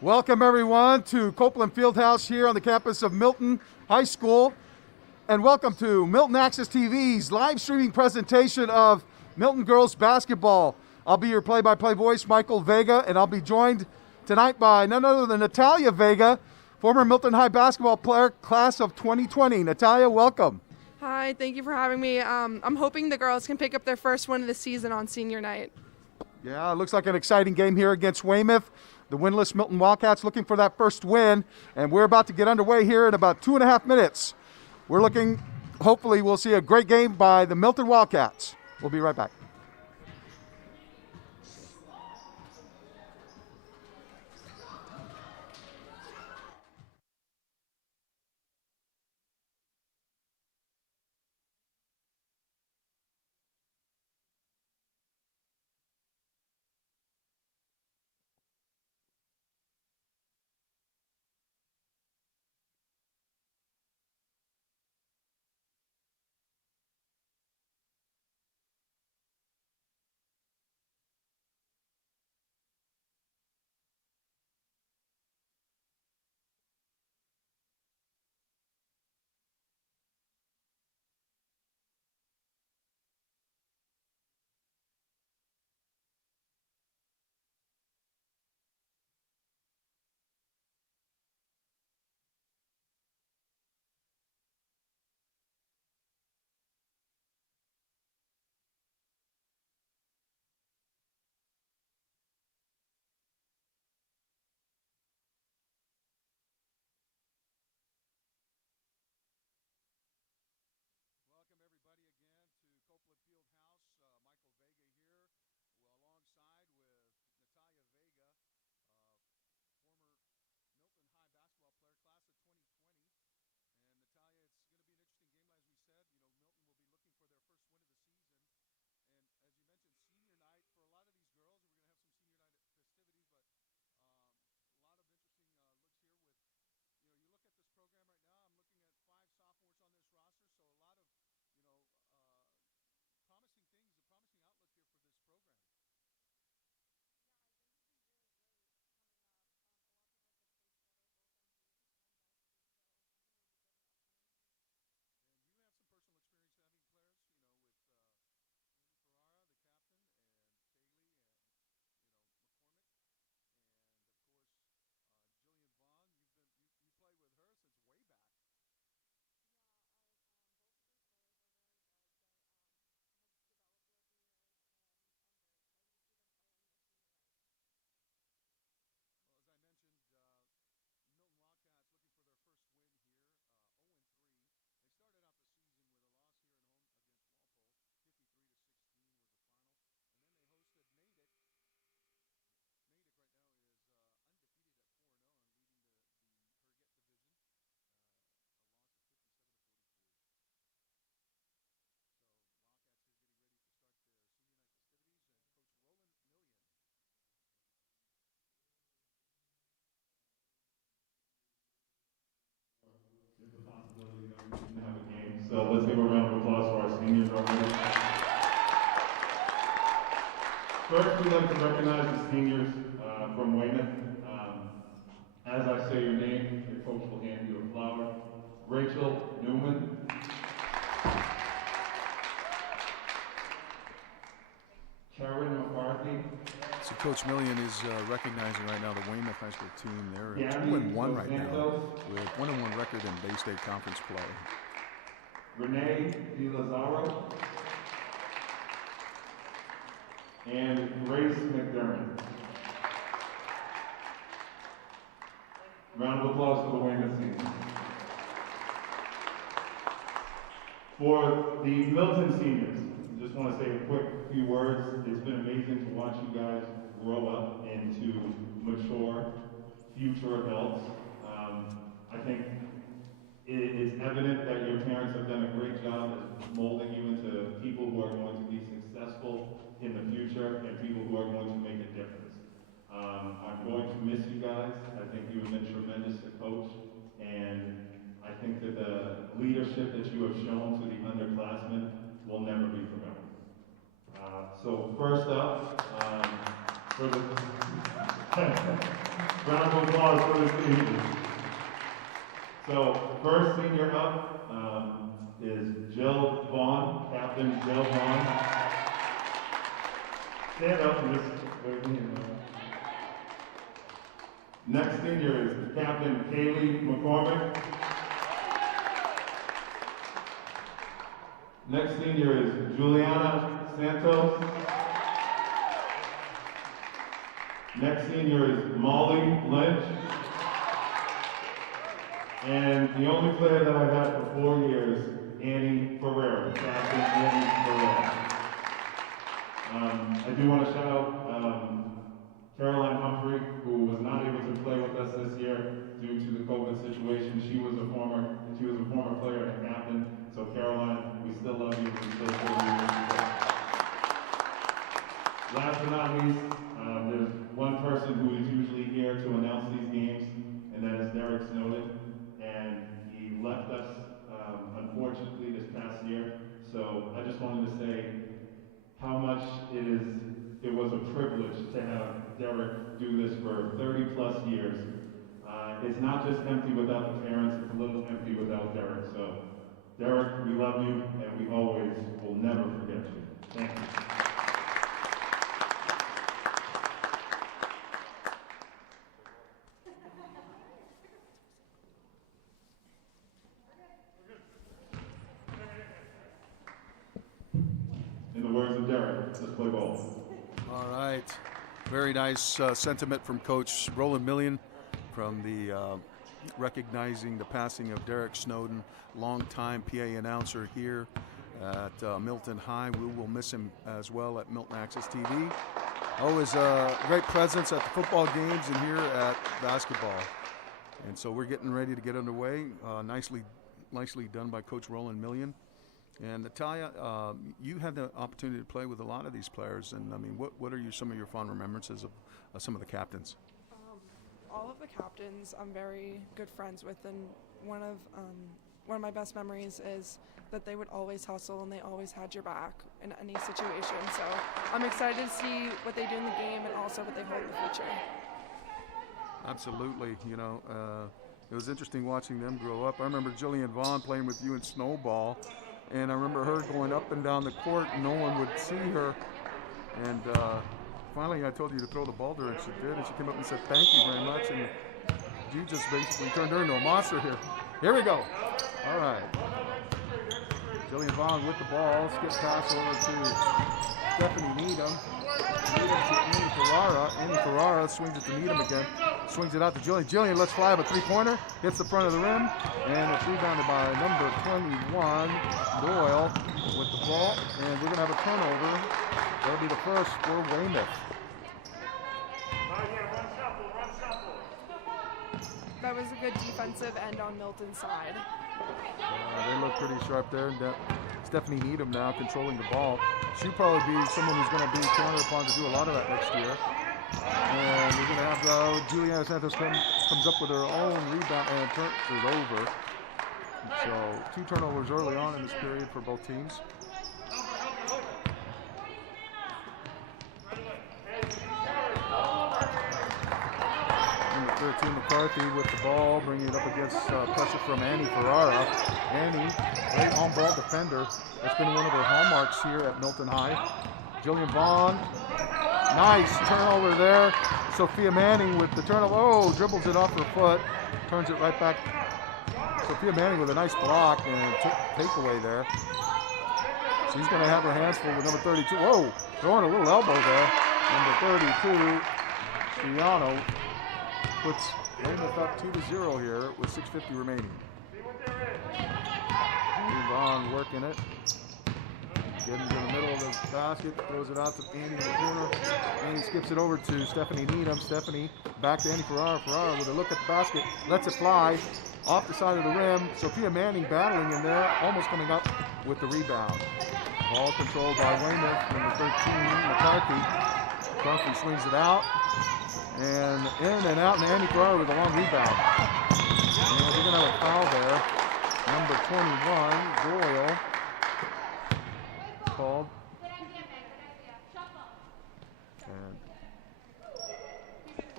Welcome everyone to Copeland Fieldhouse here on the campus of Milton High School. And welcome to Milton Access TV's live streaming presentation of Milton Girls Basketball. I'll be your play-by-play voice, Michael Vega, and I'll be joined tonight by none other than Natalia Vega, former Milton High basketball player, class of 2020. Natalia, welcome. Hi, thank you for having me. I'm hoping the girls can pick up their first win of the season on senior night. Yeah, it looks like an exciting game here against Weymouth. The winless Milton Wildcats looking for that first win, and we're about to get underway here in about 2.5 minutes. We're looking, hopefully we'll see a great game by the Milton Wildcats. We'll be right back. Welcome everybody again to Copeland Fieldhouse. Michael Vega here, alongside with Natalia Vega, former Milton High basketball player, class of 2020. And Natalia, it's going to be an interesting game, as we said. You know, Milton will be looking for their first win of the season. And as you mentioned, senior night for a lot of these girls. We're going to have some senior night festivities, but a lot of interesting looks here with, you know, you look at this program right now. I'm looking at 5 sophomores on this roster, so a lot of, you know, promising things, a promising outlook here for this program. And you have some personal experience having players, you know, with Amy Ferrara, the captain, and Kaylee, and McCormick, and of course Jillian Vaughn. You played with her since way back. Well, as I mentioned, Milton Wildcats looking for their first win here, 0-3. They started out the season with a loss here at home against Walpole, 53-16 was the final, and then they hosted Natick. Natick right now is undefeated at 4-0 and leading the Herget division. A loss of 57-44. So Wildcats here getting ready to start their senior night festivities, and Coach Roland Million. There's a possibility that we didn't have a game. So let's give a round of applause for our seniors already. First, we'd like to recognize the seniors from Weymouth. As I say your name, the coach will hand you a flower. Rachel Newman. Karen McCarthy. So Coach Million is recognizing right now the Weymouth High School team. They're Gabby 2-1 right now Santos. with 1-1 record in Bay State Conference play. Renee Di Lazaro. And Grace McDermott. Round of applause for the Weymouth team. For the Milton seniors, I just want to say a quick few words. It's been amazing to watch you guys grow up into mature future adults. I think it's evident that your parents have done a great job of molding you into people who are going to be successful in the future and people who are going to make a difference. I'm going to miss you guys. I think you have been tremendous to coach, and I think that the leadership that you have shown to the underclassmen will never be forgotten. So first up, for the Round of applause for this team. So, first senior up is Jill Vaughn, Captain Jill Vaughn. Stand up and just wave me in. Next senior is Captain Kaylee McCormick. Next senior is Juliana Santos. Next senior is Molly Lynch. And the only player that I've had for 4 years, Annie Ferreira, Captain Annie Ferreira. I do want to shout out Caroline Humphrey, who was not able to play with us this year due to the COVID situation. She was a former player and captain. So Caroline, we still love you. We still love you. Last but not least, there's one person who is usually here to announce these games, and that is Derek Snowden. And he left us, unfortunately, this past year. So I just wanted to say how much it was a privilege to have Derek do this for 30 plus years. It's not just empty without the parents, it's a little empty without Derek. So Derek, we love you, and we always will never forget you. Thank you. In the words of Derek, let's play ball. All right. Very nice sentiment from Coach Roland Million from the recognizing the passing of Derek Snowden, longtime PA announcer here at Milton High. We will miss him as well at Milton Access TV. Always a great presence at the football games and here at basketball. And so we're getting ready to get underway. Nicely done by Coach Roland Million. And Natalia, you had the opportunity to play with a lot of these players, and I mean, what are some of your fond remembrances of some of the captains? All of the captains I'm very good friends with, and one of my best memories is that they would always hustle and they always had your back in any situation. So I'm excited to see what they do in the game and also what they hold in the future. Absolutely, it was interesting watching them grow up. I remember Jillian Vaughn playing with you in snowball. And I remember her going up and down the court, and no one would see her. And finally, I told you to throw the ball to her, and she did. And she came up and said, "Thank you very much." And you just basically turned her into a monster here. Here we go. All right. Jillian Vaughn with the ball. Skip pass over to Stephanie Needham. Needham to Annie Ferrara. Annie Ferrara swings it to Needham again. Swings it out to Jillian. Jillian lets fly up a three-pointer. Hits the front of the rim. And it's rebounded by number 21, Doyle, with the ball. And we're going to have a turnover. That'll be the first for Weymouth. That was a good defensive end on Milton's side. They look pretty sharp there. Stephanie Needham now controlling the ball. She'll probably be someone who's going to be counted upon to do a lot of that next year. And we're going to have Juliana Santos comes up with her own rebound and turns it over. So 2 turnovers early on in this period for both teams. Number 13 McCarthy with the ball, bringing it up against pressure from Annie Ferrara. Annie, great on-ball defender. That's been one of her hallmarks here at Milton High. Jillian Vaughn. Nice turnover there. Sophia Manning with the turnover. Oh, dribbles it off her foot. Turns it right back. Sophia Manning with a nice block and takeaway there. She's going to have her hands full with number 32. Whoa, throwing a little elbow there. Number 32, Triano, puts Weymouth up 2-0 here with 6:50 remaining. Vaughn working it. Getting to the middle of the basket, throws it out to Annie in the corner. Annie skips it over to Stephanie Needham. Stephanie back to Annie Ferrara. Ferrara with a look at the basket, lets it fly off the side of the rim. Sophia Manning battling in there, almost coming up with the rebound. Ball controlled by Weymouth, number 13, McCarthy. McCarthy swings it out. And in and out, and Annie Ferrara with a long rebound. And we're going to have a foul there. Number 21, Doyle. Called. And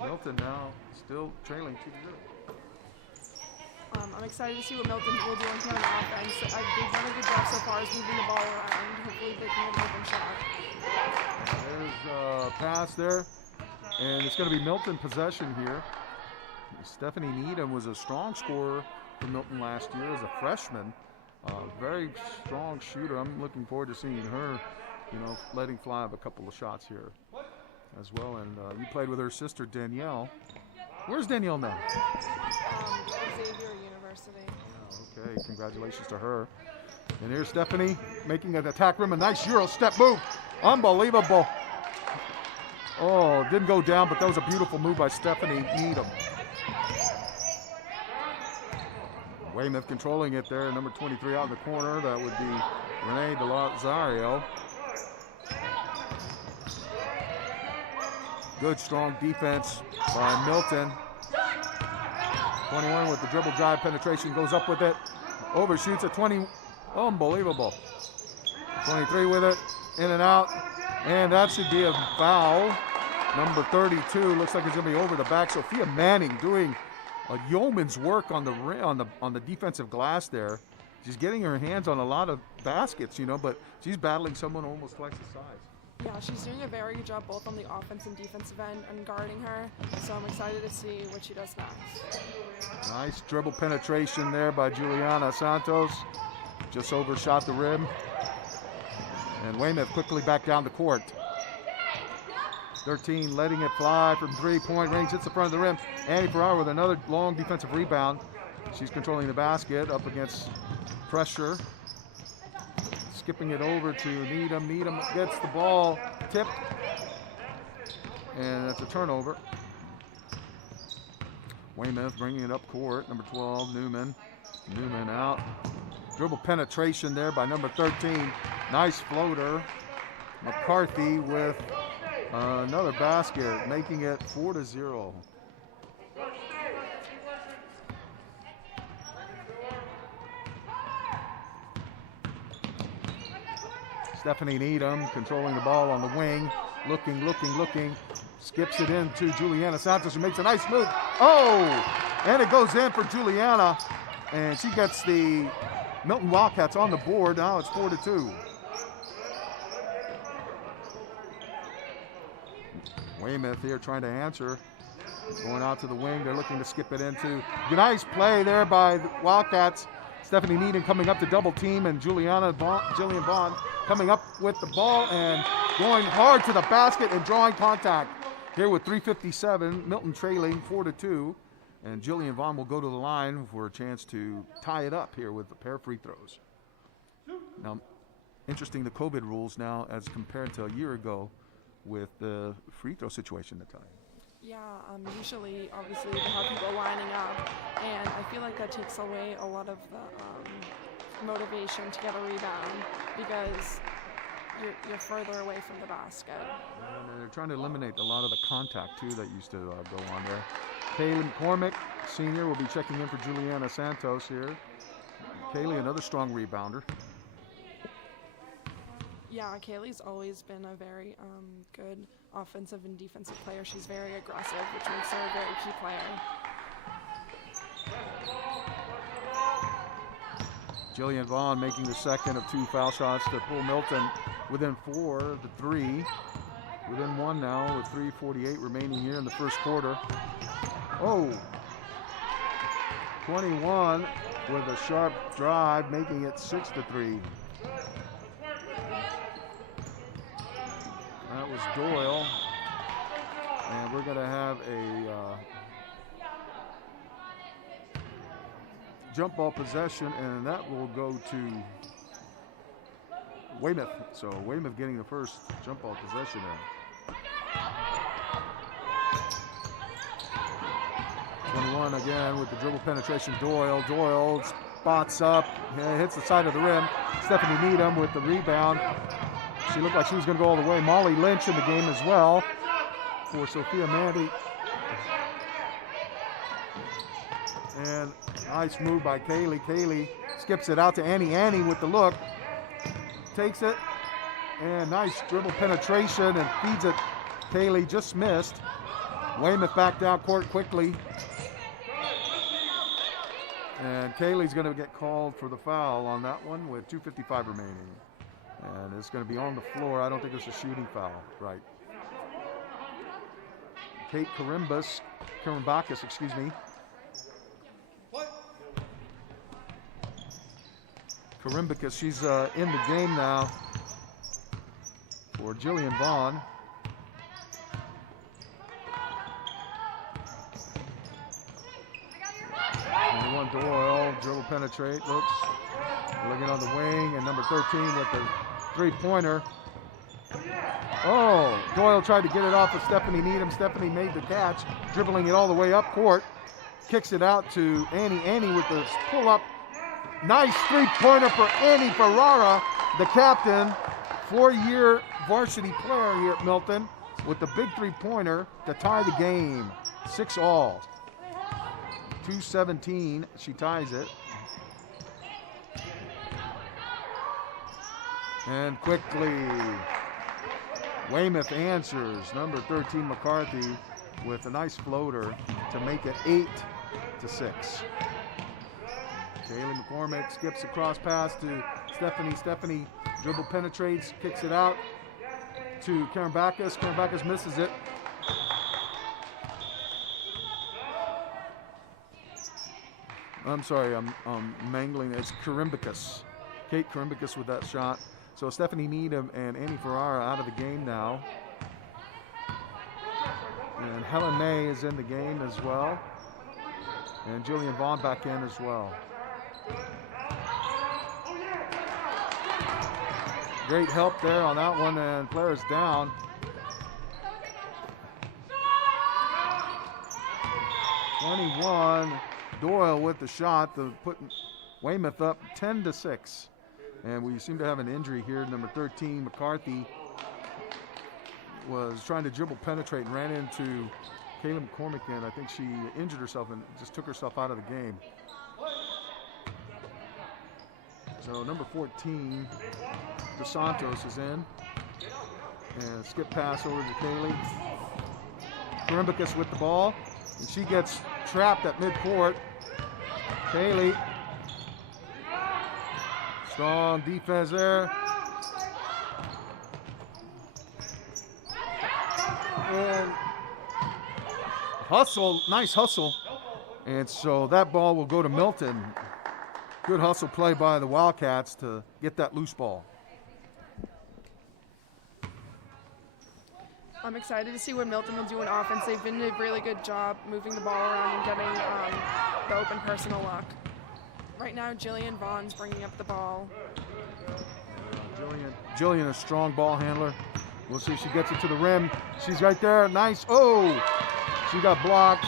Milton now still trailing 2-0. I'm excited to see what Milton will do here on offense. They've done a good job so far as moving the ball around. Hopefully they can get an open shot. There's a pass there, and it's going to be Milton possession here. Stephanie Needham was a strong scorer for Milton last year as a freshman. Very strong shooter. I'm looking forward to seeing her, letting fly of a couple of shots here as well. And you played with her sister Danielle. Where's Danielle now? Xavier University. Oh, okay, congratulations to her. And here's Stephanie making an attack rim, a nice Euro step move. Unbelievable. Oh, didn't go down, but that was a beautiful move by Stephanie Needham. Weymouth controlling it there, number 23 out in the corner. That would be Renee DeLazario. Good, strong defense by Milton. 21 with the dribble drive penetration, goes up with it. Overshoots at 20. Unbelievable. 23 with it, in and out. And that should be a foul. Number 32, looks like it's going to be over the back. Sophia Manning doing a yeoman's work on the defensive glass there. She's getting her hands on a lot of baskets, but she's battling someone almost twice the size. Yeah, she's doing a very good job both on the offense and defensive end and guarding her. So I'm excited to see what she does next. Nice dribble penetration there by Juliana Santos. Just overshot the rim. And Weymouth quickly back down the court. 13 letting it fly from three-point range. Hits the front of the rim. Annie Ferrara with another long defensive rebound. She's controlling the basket up against pressure. Skipping it over to Needham. Needham gets the ball tipped. And it's a turnover. Weymouth bringing it up court. Number 12, Newman. Newman out. Dribble penetration there by number 13. Nice floater. McCarthy with another basket, making it 4-0. Stephanie Needham controlling the ball on the wing. Looking. Skips it into Juliana Santos, who makes a nice move. Oh! And it goes in for Juliana. And she gets the Milton Wildcats on the board. Now it's 4-2. Weymouth here trying to answer. Going out to the wing. They're looking to skip it into. Nice play there by the Wildcats. Stephanie Needham coming up to double team, and Jillian Vaughn coming up with the ball and going hard to the basket and drawing contact. Here with 3:57, Milton trailing 4-2, and Jillian Vaughn will go to the line for a chance to tie it up here with a pair of free throws. Now, interesting, the COVID rules now as compared to a year ago with the free throw situation, Natalia. Yeah, usually, obviously, they have people lining up, and I feel like that takes away a lot of the motivation to get a rebound because you're further away from the basket. And they're trying to eliminate a lot of the contact, too, that used to go on there. Kaylee McCormick, senior, will be checking in for Juliana Santos here. Kaylee, another strong rebounder. Yeah, Kaylee's always been a very good offensive and defensive player. She's very aggressive, which makes her a very key player. Jillian Vaughn making the second of two foul shots to pull Milton within 4 of the 3. Within 1 now with 3:48 remaining here in the first quarter. Oh! 21 with a sharp drive, making it 6-3. That was Doyle. And we're going to have a jump ball possession, and that will go to Weymouth. So Weymouth getting the first jump ball possession there. 21 again with the dribble penetration. Doyle spots up, hits the side of the rim. Stephanie Needham with the rebound. She looked like she was going to go all the way. Molly Lynch in the game as well for Sophia Mandy. And nice move by Kaylee. Kaylee skips it out to Annie. Annie with the look. Takes it. And nice dribble penetration and feeds it. Kaylee just missed. Weymouth back down court quickly. And Kaylee's going to get called for the foul on that one with 2:55 remaining. And it's going to be on the floor. I don't think it's a shooting foul. Right. Kate Karimbakis, excuse me. Karimbakis, she's in the game now for Jillian Vaughn. One Doyle, dribble penetrate, looks, looking on the wing, and number 13 with the three-pointer. Oh, Doyle tried to get it off of Stephanie Needham. Stephanie made the catch, dribbling it all the way up court. Kicks it out to Annie. Annie with the pull-up. Nice three-pointer for Annie Ferrara, the captain, 4-year varsity player here at Milton, with the big three-pointer to tie the game, 6-all. 2:17, she ties it. And quickly, Weymouth answers. Number 13, McCarthy, with a nice floater to make it 8-6. Kaylee McCormick skips across pass to Stephanie. Stephanie dribble penetrates, kicks it out to Karen Backus. Karen Backus misses it. I'm sorry, I'm mangling. It's Karimbakis. Kate Karimbakis with that shot. So Stephanie Needham and Annie Ferrara out of the game now. And Helen May is in the game as well. And Jillian Vaughn back in as well. Great help there on that one, and players down. Doyle with the shot, putting Weymouth up 10-6. And we seem to have an injury here. Number 13, McCarthy, was trying to dribble penetrate and ran into Kayla McCormick, and I think she injured herself and just took herself out of the game. So number 14, DeSantos is in. And skip pass over to Kaylee. Karimbakis with the ball, and she gets trapped at midcourt. Kaylee, strong defense there. And hustle, nice hustle. And so that ball will go to Milton. Good hustle play by the Wildcats to get that loose ball. I'm excited to see what Milton will do in offense. They've been doing a really good job moving the ball around and getting the open personal look. Right now, Jillian Vaughn's bringing up the ball. Jillian, a strong ball handler. We'll see if she gets it to the rim. She's right there. Nice. Oh, she got blocked.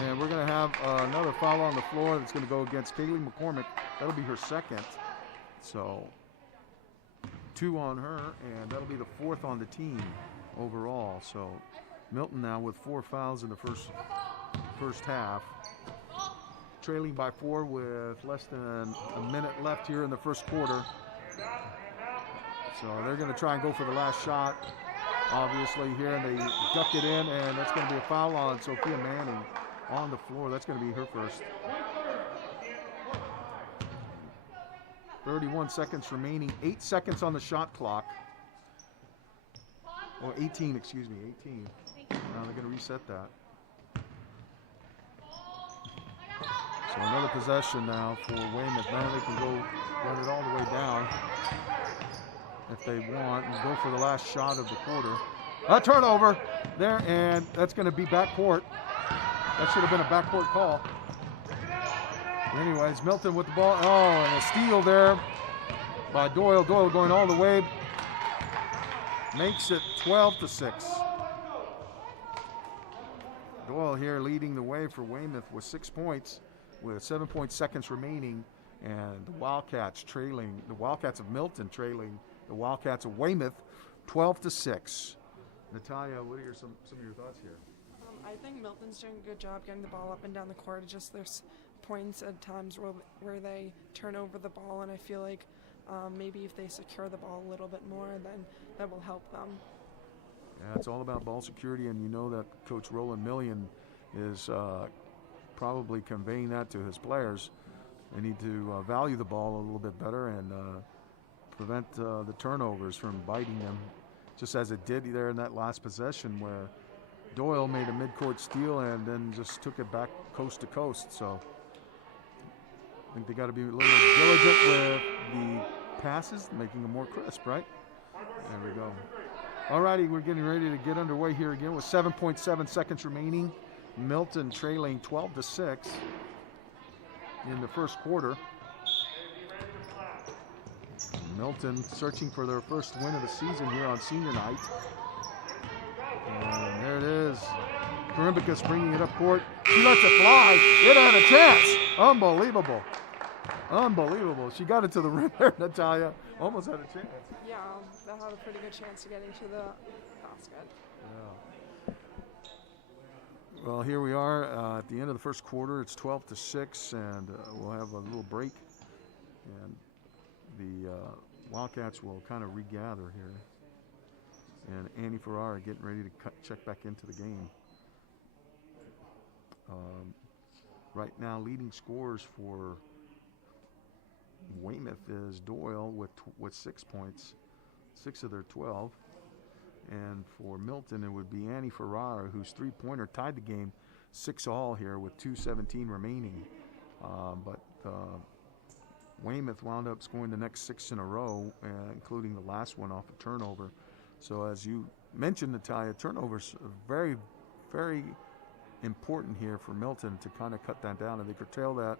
And we're going to have another foul on the floor that's going to go against Kaylee McCormick. That'll be her second. So 2 on her, and that'll be the 4th on the team overall. So Milton now with 4 fouls in the first half. Trailing by 4 with less than a minute left here in the first quarter. So they're going to try and go for the last shot, obviously, here, and they duck it in, and that's going to be a foul on Sophia Manning on the floor. That's going to be her first. 31 seconds remaining, 8 seconds on the shot clock. Oh, 18, excuse me, 18. Now they're going to reset that. So another possession now for Weymouth. Now they can go run it all the way down if they want and go for the last shot of the quarter. A turnover there, and that's going to be backcourt. That should have been a backcourt call. Anyways, Milton with the ball. Oh, and a steal there by Doyle. Doyle going all the way. Makes it 12-6. Doyle here leading the way for Weymouth with 6 points with 7 seconds remaining. And the Wildcats trailing, the Wildcats of Milton trailing the Wildcats of Weymouth 12-6. Natalia, what are some of your thoughts here? I think Milton's doing a good job getting the ball up and down the court. It's just there's points at times where they turn over the ball, and I feel like maybe if they secure the ball a little bit more, then that will help them. Yeah, it's all about ball security, and you know that Coach Roland Million is probably conveying that to his players. They need to value the ball a little bit better and prevent the turnovers from biting them, just as it did there in that last possession where Doyle made a midcourt steal and then just took it back coast to coast. So I think they got to be a little diligent with the passes, making them more crisp, right? There we go. All righty, we're getting ready to get underway here again with 7.7 seconds remaining. Milton trailing 12-6 in the first quarter. Milton searching for their first win of the season here on senior night. And there it is. Karimbicus bringing it up court. She lets it fly. It had a chance. Unbelievable. Unbelievable. She got it to the rim there, Natalia. Almost had a chance. Yeah, that had a pretty good chance to get into the basket. Yeah. Well, here we are at the end of the first quarter. It's 12-6, and we'll have a little break. And the Wildcats will kind of regather here. And Annie Ferrara getting ready to check back into the game. Right now, leading scorers for Weymouth is Doyle with 6 points, 6 of their 12. And for Milton, it would be Annie Ferrara, whose three-pointer tied the game 6-all here with 2:17 remaining. But Weymouth wound up scoring the next 6 in a row, including the last one off a turnover. So as you mentioned, Natalia, turnovers are very, very important here for Milton to kind of cut that down. If they curtail that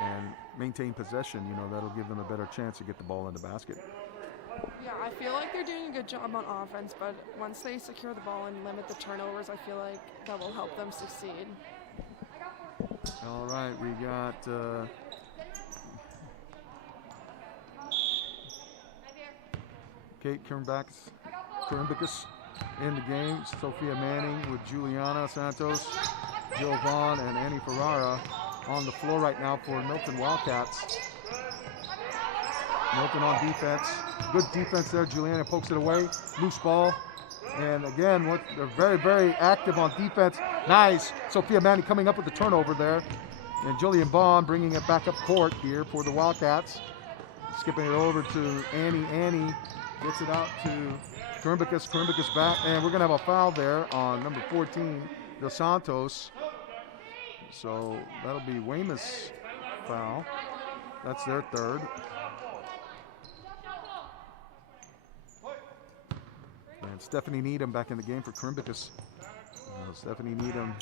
and maintain possession, you know, that'll give them a better chance to get the ball in the basket. Yeah, I feel like they're doing a good job on offense, but once they secure the ball and limit the turnovers, I feel like that will help them succeed. All right, we got Kate Karimbicus in the game. Sophia Manning with Juliana Santos, Jill Vaughn, and Annie Ferrara on the floor right now for Milton Wildcats. Milton on defense. Good defense there. Juliana pokes it away. Loose ball. And again, they're very, very active on defense. Nice. Sophia Manning coming up with the turnover there. And Jillian Vaughn bringing it back up court here for the Wildcats. Skipping it over to Annie. Annie gets it out to Karimbicus. Karimbicus back. And we're going to have a foul there on number 14, Dos Santos. So that'll be Weymouth's foul. That's their third. And Stephanie Needham back in the game for Karimbicus. Stephanie Needham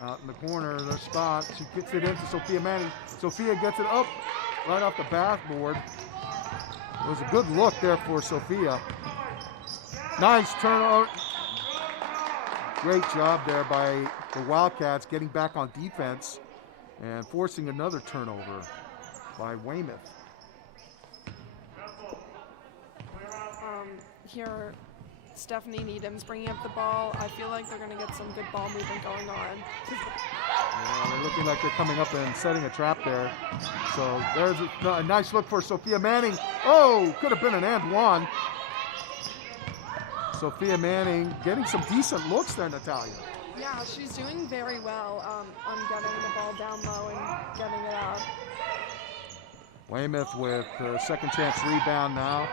out in the corner, their spot. She gets it into Sophia Manning. Sophia gets it up right off the backboard. It was a good look there for Sophia. Nice turnover. Great job there by the Wildcats getting back on defense and forcing another turnover by Weymouth. Here, Stephanie Needham's bringing up the ball. I feel like they're going to get some good ball movement going on. Yeah, they're looking like they're coming up and setting a trap there. So there's a nice look for Sophia Manning. Oh, could have been an and one. Sophia Manning getting some decent looks there, Natalia. Yeah, she's doing very well on getting the ball down low and getting it up. Weymouth with second chance rebound now.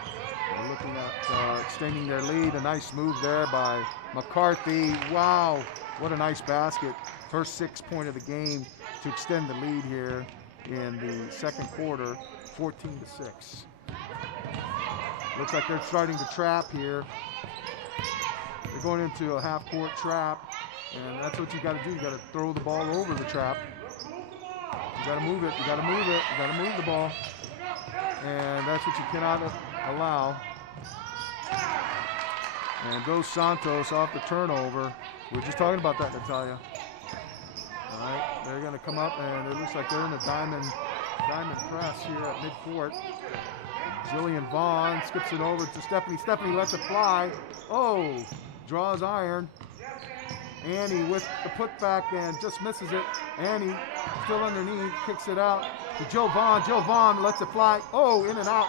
They're looking at extending their lead. A nice move there by McCarthy. Wow, what a nice basket. First 6 point of the game to extend the lead here in the second quarter, 14-6. Looks like they're starting to trap here. They're going into a half-court trap, and that's what you got to do. You got to throw the ball over the trap. You got to move it. You got to move it. You got to move the ball, and that's what you cannot allow. And Dos Santos off the turnover. We were just talking about that, Natalia. All right, they're going to come up, and it looks like they're in the diamond press here at midcourt. Jillian Vaughn skips it over to Stephanie. Stephanie lets it fly. Oh, draws iron. Annie with the putback and just misses it. Annie still underneath, kicks it out to Jill Vaughn. Jill Vaughn lets it fly. Oh, in and out.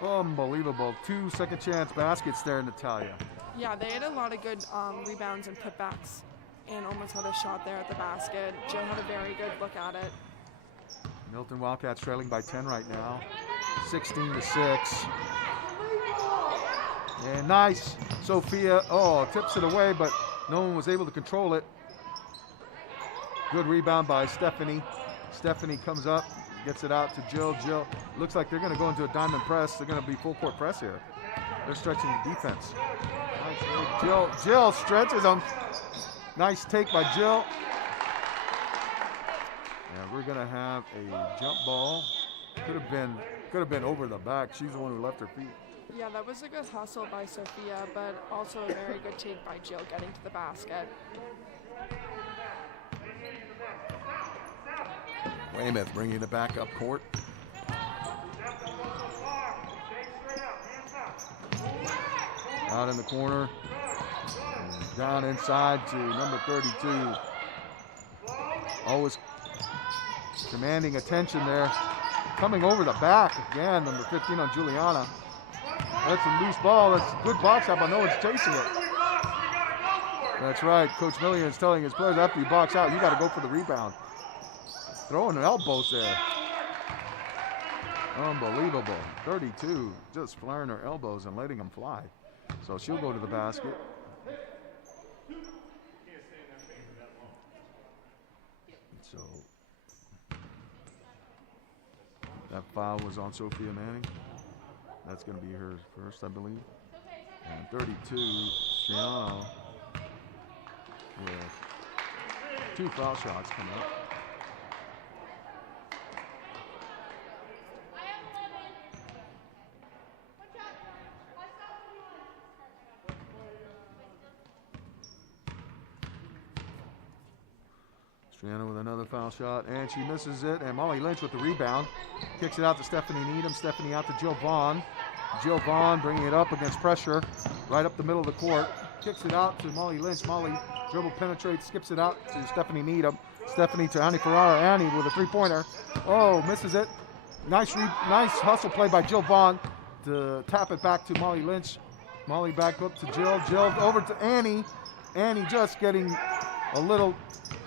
Unbelievable. 2 second chance baskets there, Natalia. Yeah, they had a lot of good rebounds and putbacks and almost had a shot there at the basket. Jill had a very good look at it. Milton Wildcats trailing by 10 right now. 16-6. And nice. Sophia, tips it away, but no one was able to control it. Good rebound by Stephanie. Stephanie comes up, gets it out to Jill. Jill, looks like they're going to go into a diamond press. They're going to be full court press here. They're stretching the defense. Jill stretches them. Nice take by Jill. And we're going to have a jump ball. Could have been over the back. She's the one who left her feet. Yeah, that was a good hustle by Sophia, but also a very good take by Jill getting to the basket. Weymouth bringing it back up court. Out in the corner. And down inside to number 32. Always commanding attention there. Coming over the back again, number 15 on Juliana. That's a loose ball. That's a good box out, but no one's chasing it. That's right. Coach Millian is telling his players after you box out, you got to go for the rebound. Throwing elbows there. Unbelievable. 32, just flaring her elbows and letting them fly. So she'll go to the basket. So that foul was on Sophia Manning. That's going to be her first, I believe. And 32, Shiano with 2 foul shots coming up. Striano with another foul shot, and she misses it. And Molly Lynch with the rebound. Kicks it out to Stephanie Needham. Stephanie out to Jill Vaughn. Jill Vaughn bringing it up against pressure. Right up the middle of the court. Kicks it out to Molly Lynch. Molly dribble penetrates, skips it out to Stephanie Needham. Stephanie to Annie Ferrara. Annie with a three-pointer. Oh, misses it. Nice hustle play by Jill Vaughn to tap it back to Molly Lynch. Molly back up to Jill. Jill over to Annie. Annie just getting a little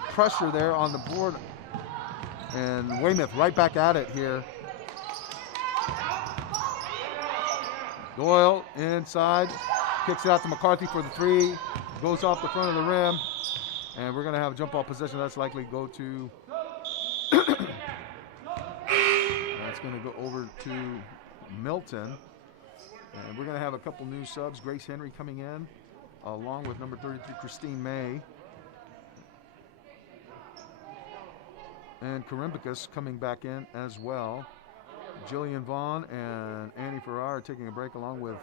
pressure there on the board. And Weymouth right back at it here. Doyle inside. Kicks it out to McCarthy for the 3. Goes off the front of the rim. And we're going to have a jump ball possession. That's likely go to... That's going to go over to Milton. And we're going to have a couple new subs. Grace Henry coming in, along with number 33, Christine May. And Karimbicus coming back in as well. Jillian Vaughn and Annie Ferrara taking a break, along with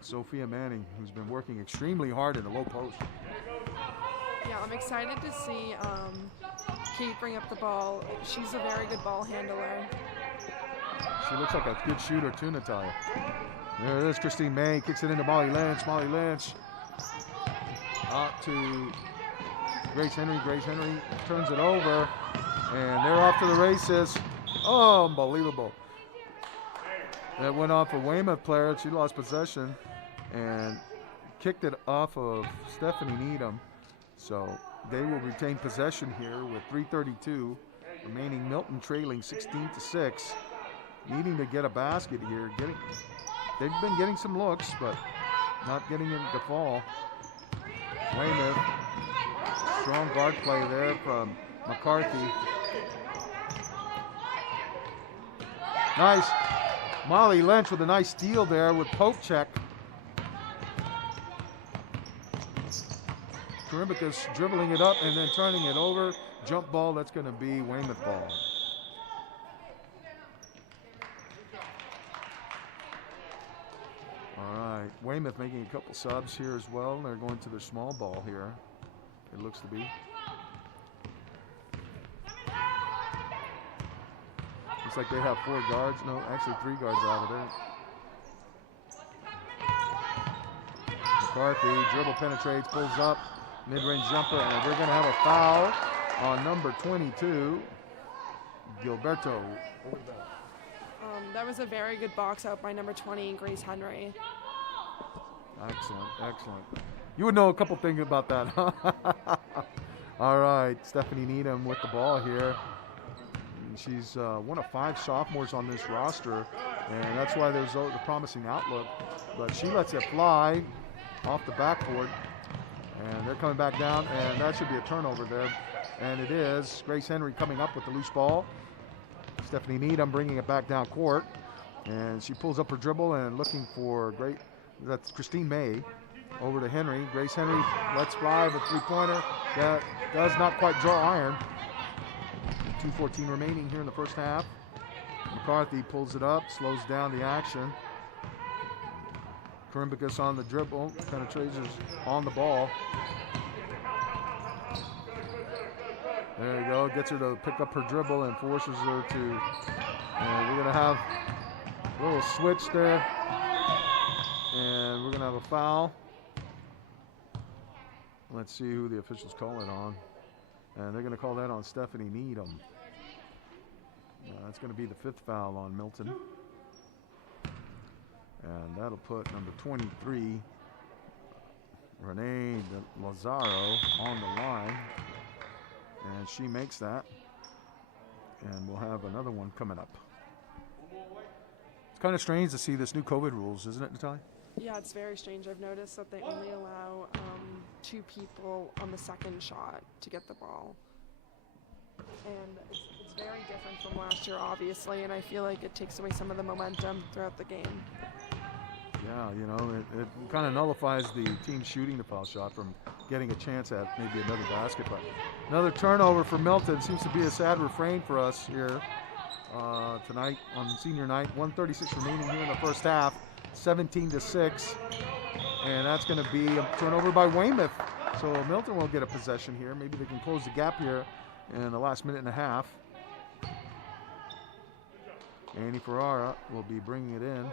Sophia Manning, who's been working extremely hard in the low post. Yeah, I'm excited to see Kate bring up the ball. She's a very good ball handler. She looks like a good shooter too, Natalia. There it is, Christine May kicks it into Molly Lynch. Molly Lynch out to Grace Henry. Grace Henry turns it over, and they're off to the races. Oh, unbelievable. That went off a Weymouth player. She lost possession and kicked it off of Stephanie Needham. So they will retain possession here with 3:32 remaining. Milton trailing 16-6. Needing to get a basket here. They've been getting some looks, but not getting it to fall. Weymouth. Strong guard play there from McCarthy. Nice. Molly Lynch with a nice steal there with poke check. Karimbicus dribbling it up and then turning it over. Jump ball, that's going to be Weymouth ball. All right, Weymouth making a couple subs here as well. They're going to their small ball here, it looks to be. Looks like they have 4 guards. No, actually 3 guards out of there. McCarthy, dribble penetrates, pulls up, mid-range jumper, and we're going to have a foul on number 22, Gilberto. That was a very good box out by number 20, Grace Henry. Excellent, excellent. You would know a couple things about that, huh? All right, Stephanie Needham with the ball here. She's one of 5 sophomores on this roster, and that's why there's the promising outlook. But she lets it fly off the backboard, and they're coming back down, and that should be a turnover there. And it is. Grace Henry coming up with the loose ball. Stephanie Needham bringing it back down court, and she pulls up her dribble and looking for that's Christine May over to Henry. Grace Henry lets fly with 3-pointer. That does not quite draw iron. 2:14 remaining here in the first half. McCarthy pulls it up, slows down the action. Karimbicus on the dribble, penetrates on the ball. There you go, gets her to pick up her dribble and forces her to, and we're going to have a little switch there. And we're going to have a foul. Let's see who the officials call it on. And they're going to call that on Stephanie Needham. That's going to be the 5th foul on Milton. And that'll put number 23, Renee Lazaro, on the line. And she makes that. And we'll have another one coming up. It's kind of strange to see this new COVID rules, isn't it, Natalia? Yeah, it's very strange. I've noticed that they only allow 2 people on the second shot to get the ball. And it's very different from last year, obviously, and I feel like it takes away some of the momentum throughout the game. Yeah, you know, it kind of nullifies the team shooting the foul shot from getting a chance at maybe another basket. But another turnover for Milton seems to be a sad refrain for us here tonight on senior night. 1:36 remaining here in the first half, 17-6, and that's going to be a turnover by Weymouth. So Milton will get a possession here. Maybe they can close the gap here in the last minute and a half. Annie Ferrara will be bringing it in.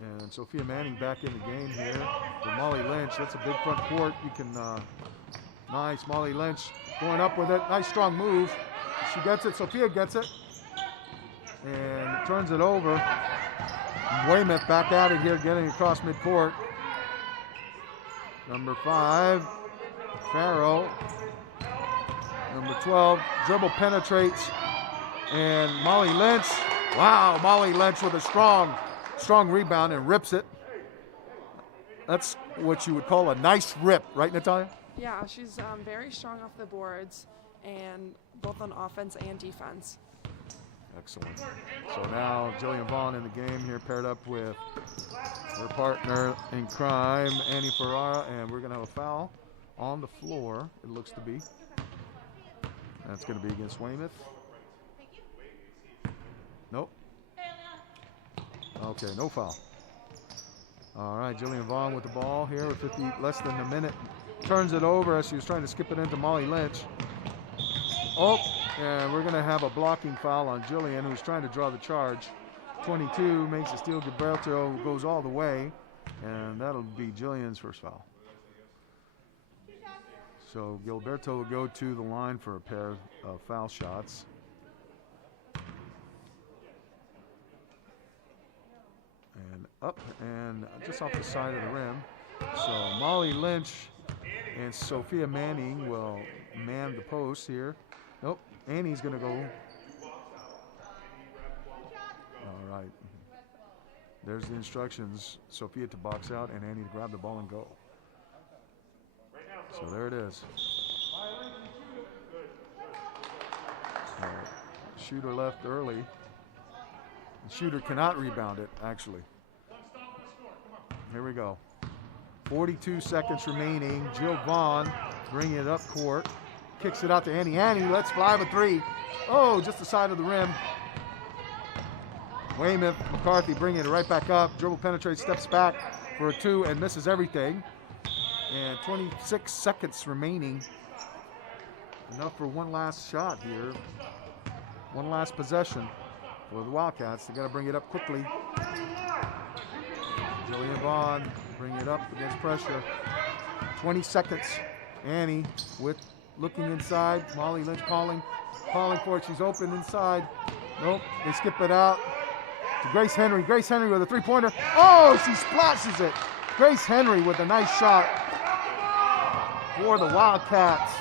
And Sophia Manning back in the game here with Molly Lynch. That's a big front court. You can, nice, Molly Lynch going up with it. Nice strong move. She gets it, Sophia gets it. And turns it over. Weymouth back at it here, getting across midcourt. Number 5, Farrow. Number 12, dribble penetrates. And Molly Lynch, wow, Molly Lynch with a strong rebound and rips it. That's what you would call a nice rip, right, Natalia? Yeah, she's very strong off the boards, and both on offense and defense. Excellent. So now Jillian Vaughn in the game here, paired up with her partner in crime, Annie Ferrara, and we're going to have a foul on the floor, it looks to be. That's going to be against Weymouth. Nope. Okay, no foul. All right, Jillian Vaughn with the ball here with less than a minute. Turns it over as she was trying to skip it into Molly Lynch. Oh, and we're going to have a blocking foul on Jillian, who's trying to draw the charge. 22 makes a steal. Gilberto goes all the way, and that'll be Jillian's first foul. So Gilberto will go to the line for a pair of foul shots. And up and just off the side of the rim. So Molly Lynch and Sophia Manning will man the post here. Nope, Annie's going to go. All right. There's the instructions. Sophia to box out and Annie to grab the ball and go. So there it is. Shooter left early. The shooter cannot rebound it, actually. Here we go. 42 seconds remaining. Jill Vaughn bringing it up court. Kicks it out to Annie. Annie lets fly with 3. Oh, just the side of the rim. Weymouth, McCarthy bringing it right back up. Dribble penetrates, steps back for a 2 and misses everything. And 26 seconds remaining. Enough for one last shot here. One last possession for the Wildcats. They got to bring it up quickly. Jillian Vaughn bring it up against pressure. 20 seconds. Annie with looking inside. Molly Lynch calling for it. She's open inside. Nope, they skip it out to Grace Henry. Grace Henry with a three-pointer. Oh, she splashes it. Grace Henry with a nice shot for the Wildcats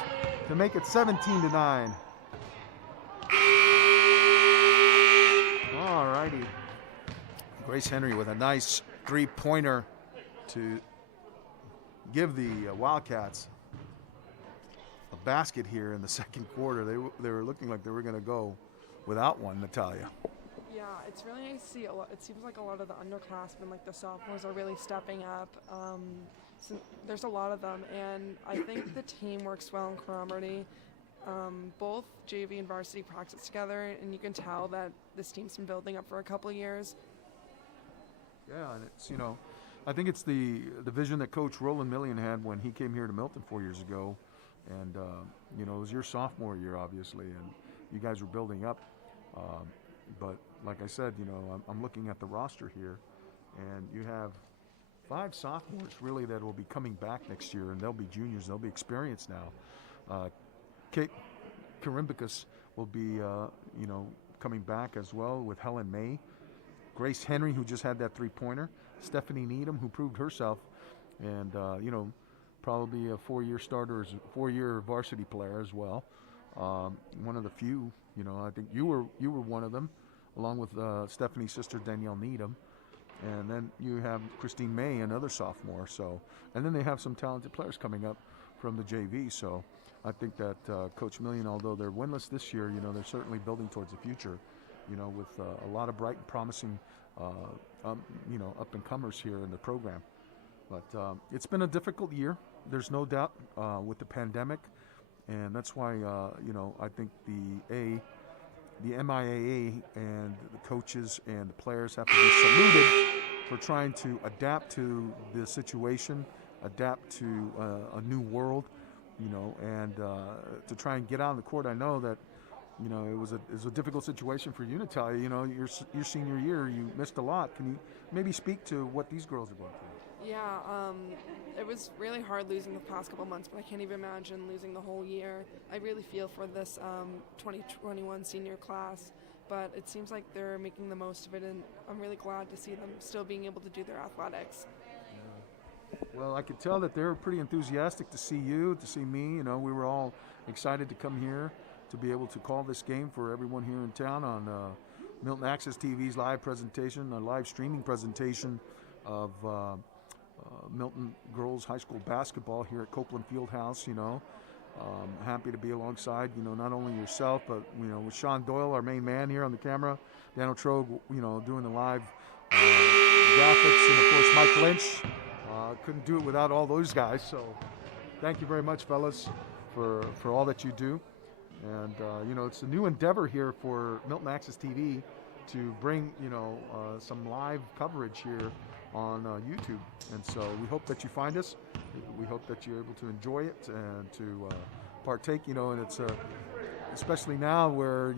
to make it 17-9. All righty. Grace Henry with a nice three-pointer to give the Wildcats a basket here in the second quarter. They were looking like they were going to go without one, Natalia. Yeah, it's really nice to see. It seems like a lot of the underclassmen, like the sophomores, are really stepping up. So there's a lot of them, and I think the team works well in Cromarty. Both JV and varsity practice together, and you can tell that this team's been building up for a couple of years. Yeah, and it's, I think it's the vision that Coach Roland Millian had when he came here to Milton 4 years ago. And, it was your sophomore year, obviously, and you guys were building up. But like I said, I'm looking at the roster here, and you have 5 sophomores, really, that will be coming back next year, and they'll be juniors. They'll be experienced now. Kate Karimbicus will be, coming back as well with Helen May. Grace Henry, who just had that three-pointer. Stephanie Needham, who proved herself, and, probably a 4-year starter, 4-year varsity player as well. One of the few, I think you were one of them, along with Stephanie's sister Danielle Needham, and then you have Christine May, another sophomore. So, and then they have some talented players coming up from the JV. So, I think that Coach Millian, although they're winless this year, they're certainly building towards the future. With a lot of bright and promising, up and comers here in the program. But it's been a difficult year. There's no doubt with the pandemic, and that's why I think the MIAA and the coaches and the players have to be saluted for trying to adapt to the situation, adapt to a new world, and to try and get out on the court. I know that it was a difficult situation for you, Natalia. Your senior year, you missed a lot. Can you maybe speak to what these girls are going through? Yeah, it was really hard losing the past couple months, but I can't even imagine losing the whole year. I really feel for this 2021 senior class, but it seems like they're making the most of it, and I'm really glad to see them still being able to do their athletics. Yeah. Well, I could tell that they're pretty enthusiastic to see you, to see me. We were all excited to come here to be able to call this game for everyone here in town on Milton Access TV's live presentation, a live streaming presentation of Milton Girls High School basketball here at Copeland Fieldhouse. Happy to be alongside, not only yourself, but, with Sean Doyle, our main man here on the camera, Dan O'Trogue, doing the live graphics, and of course Mike Lynch. Couldn't do it without all those guys. So thank you very much, fellas, for all that you do. And, it's a new endeavor here for Milton Access TV to bring, some live coverage here on YouTube. And so we hope that you find us. We hope that you're able to enjoy it and to partake, and it's especially now where,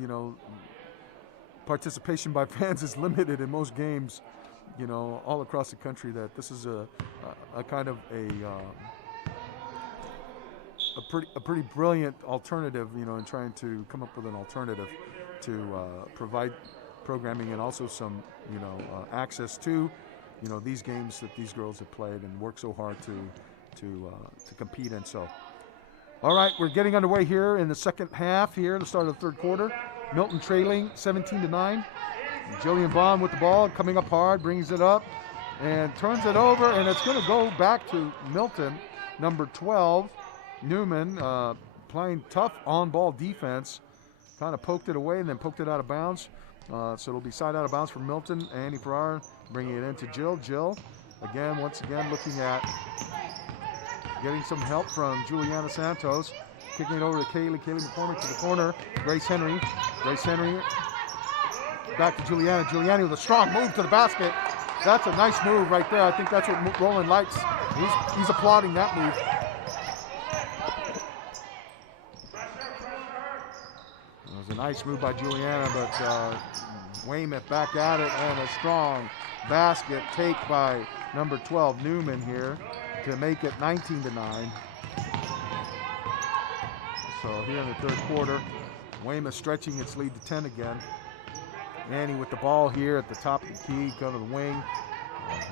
participation by fans is limited in most games, all across the country, that this is a kind of a pretty brilliant alternative, in trying to come up with an alternative to provide programming and also some, access to, these games that these girls have played and worked so hard to compete in. So, all right, we're getting underway here in the second half here, the start of the third quarter. Milton trailing 17-9. Jillian Vaughn with the ball, coming up hard, brings it up and turns it over, and it's going to go back to Milton, number 12. Newman playing tough on-ball defense, kind of poked it away and then poked it out of bounds. So it'll be side out of bounds for Milton. Annie Farrar bringing it into Jill. Jill, once again, looking at getting some help from Juliana Santos. Kicking it over to Kaylee. Kaylee McCormick to the corner. Grace Henry. Grace Henry back to Juliana. Juliana with a strong move to the basket. That's a nice move right there. I think that's what Roland likes. He's applauding that move. It was a nice move by Juliana, but Weymouth back at it, and a strong basket take by number 12 Newman here to make it 19-9. So here in the third quarter, Weymouth stretching its lead to 10 again. Annie with the ball here at the top of the key, go to the wing.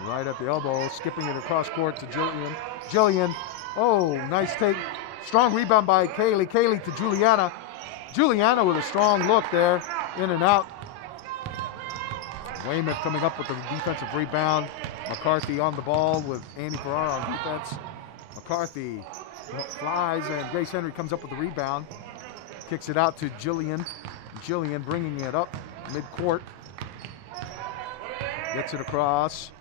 Right at the elbow, skipping it across court to Jillian. Jillian, oh, nice take. Strong rebound by Kaylee. Kaylee to Juliana. Juliana with a strong look there, in and out. Weymouth coming up with a defensive rebound. McCarthy on the ball with Annie Ferrara on defense. McCarthy flies, and Grace Henry comes up with the rebound. Kicks it out to Jillian. Jillian bringing it up mid-court. Gets it across.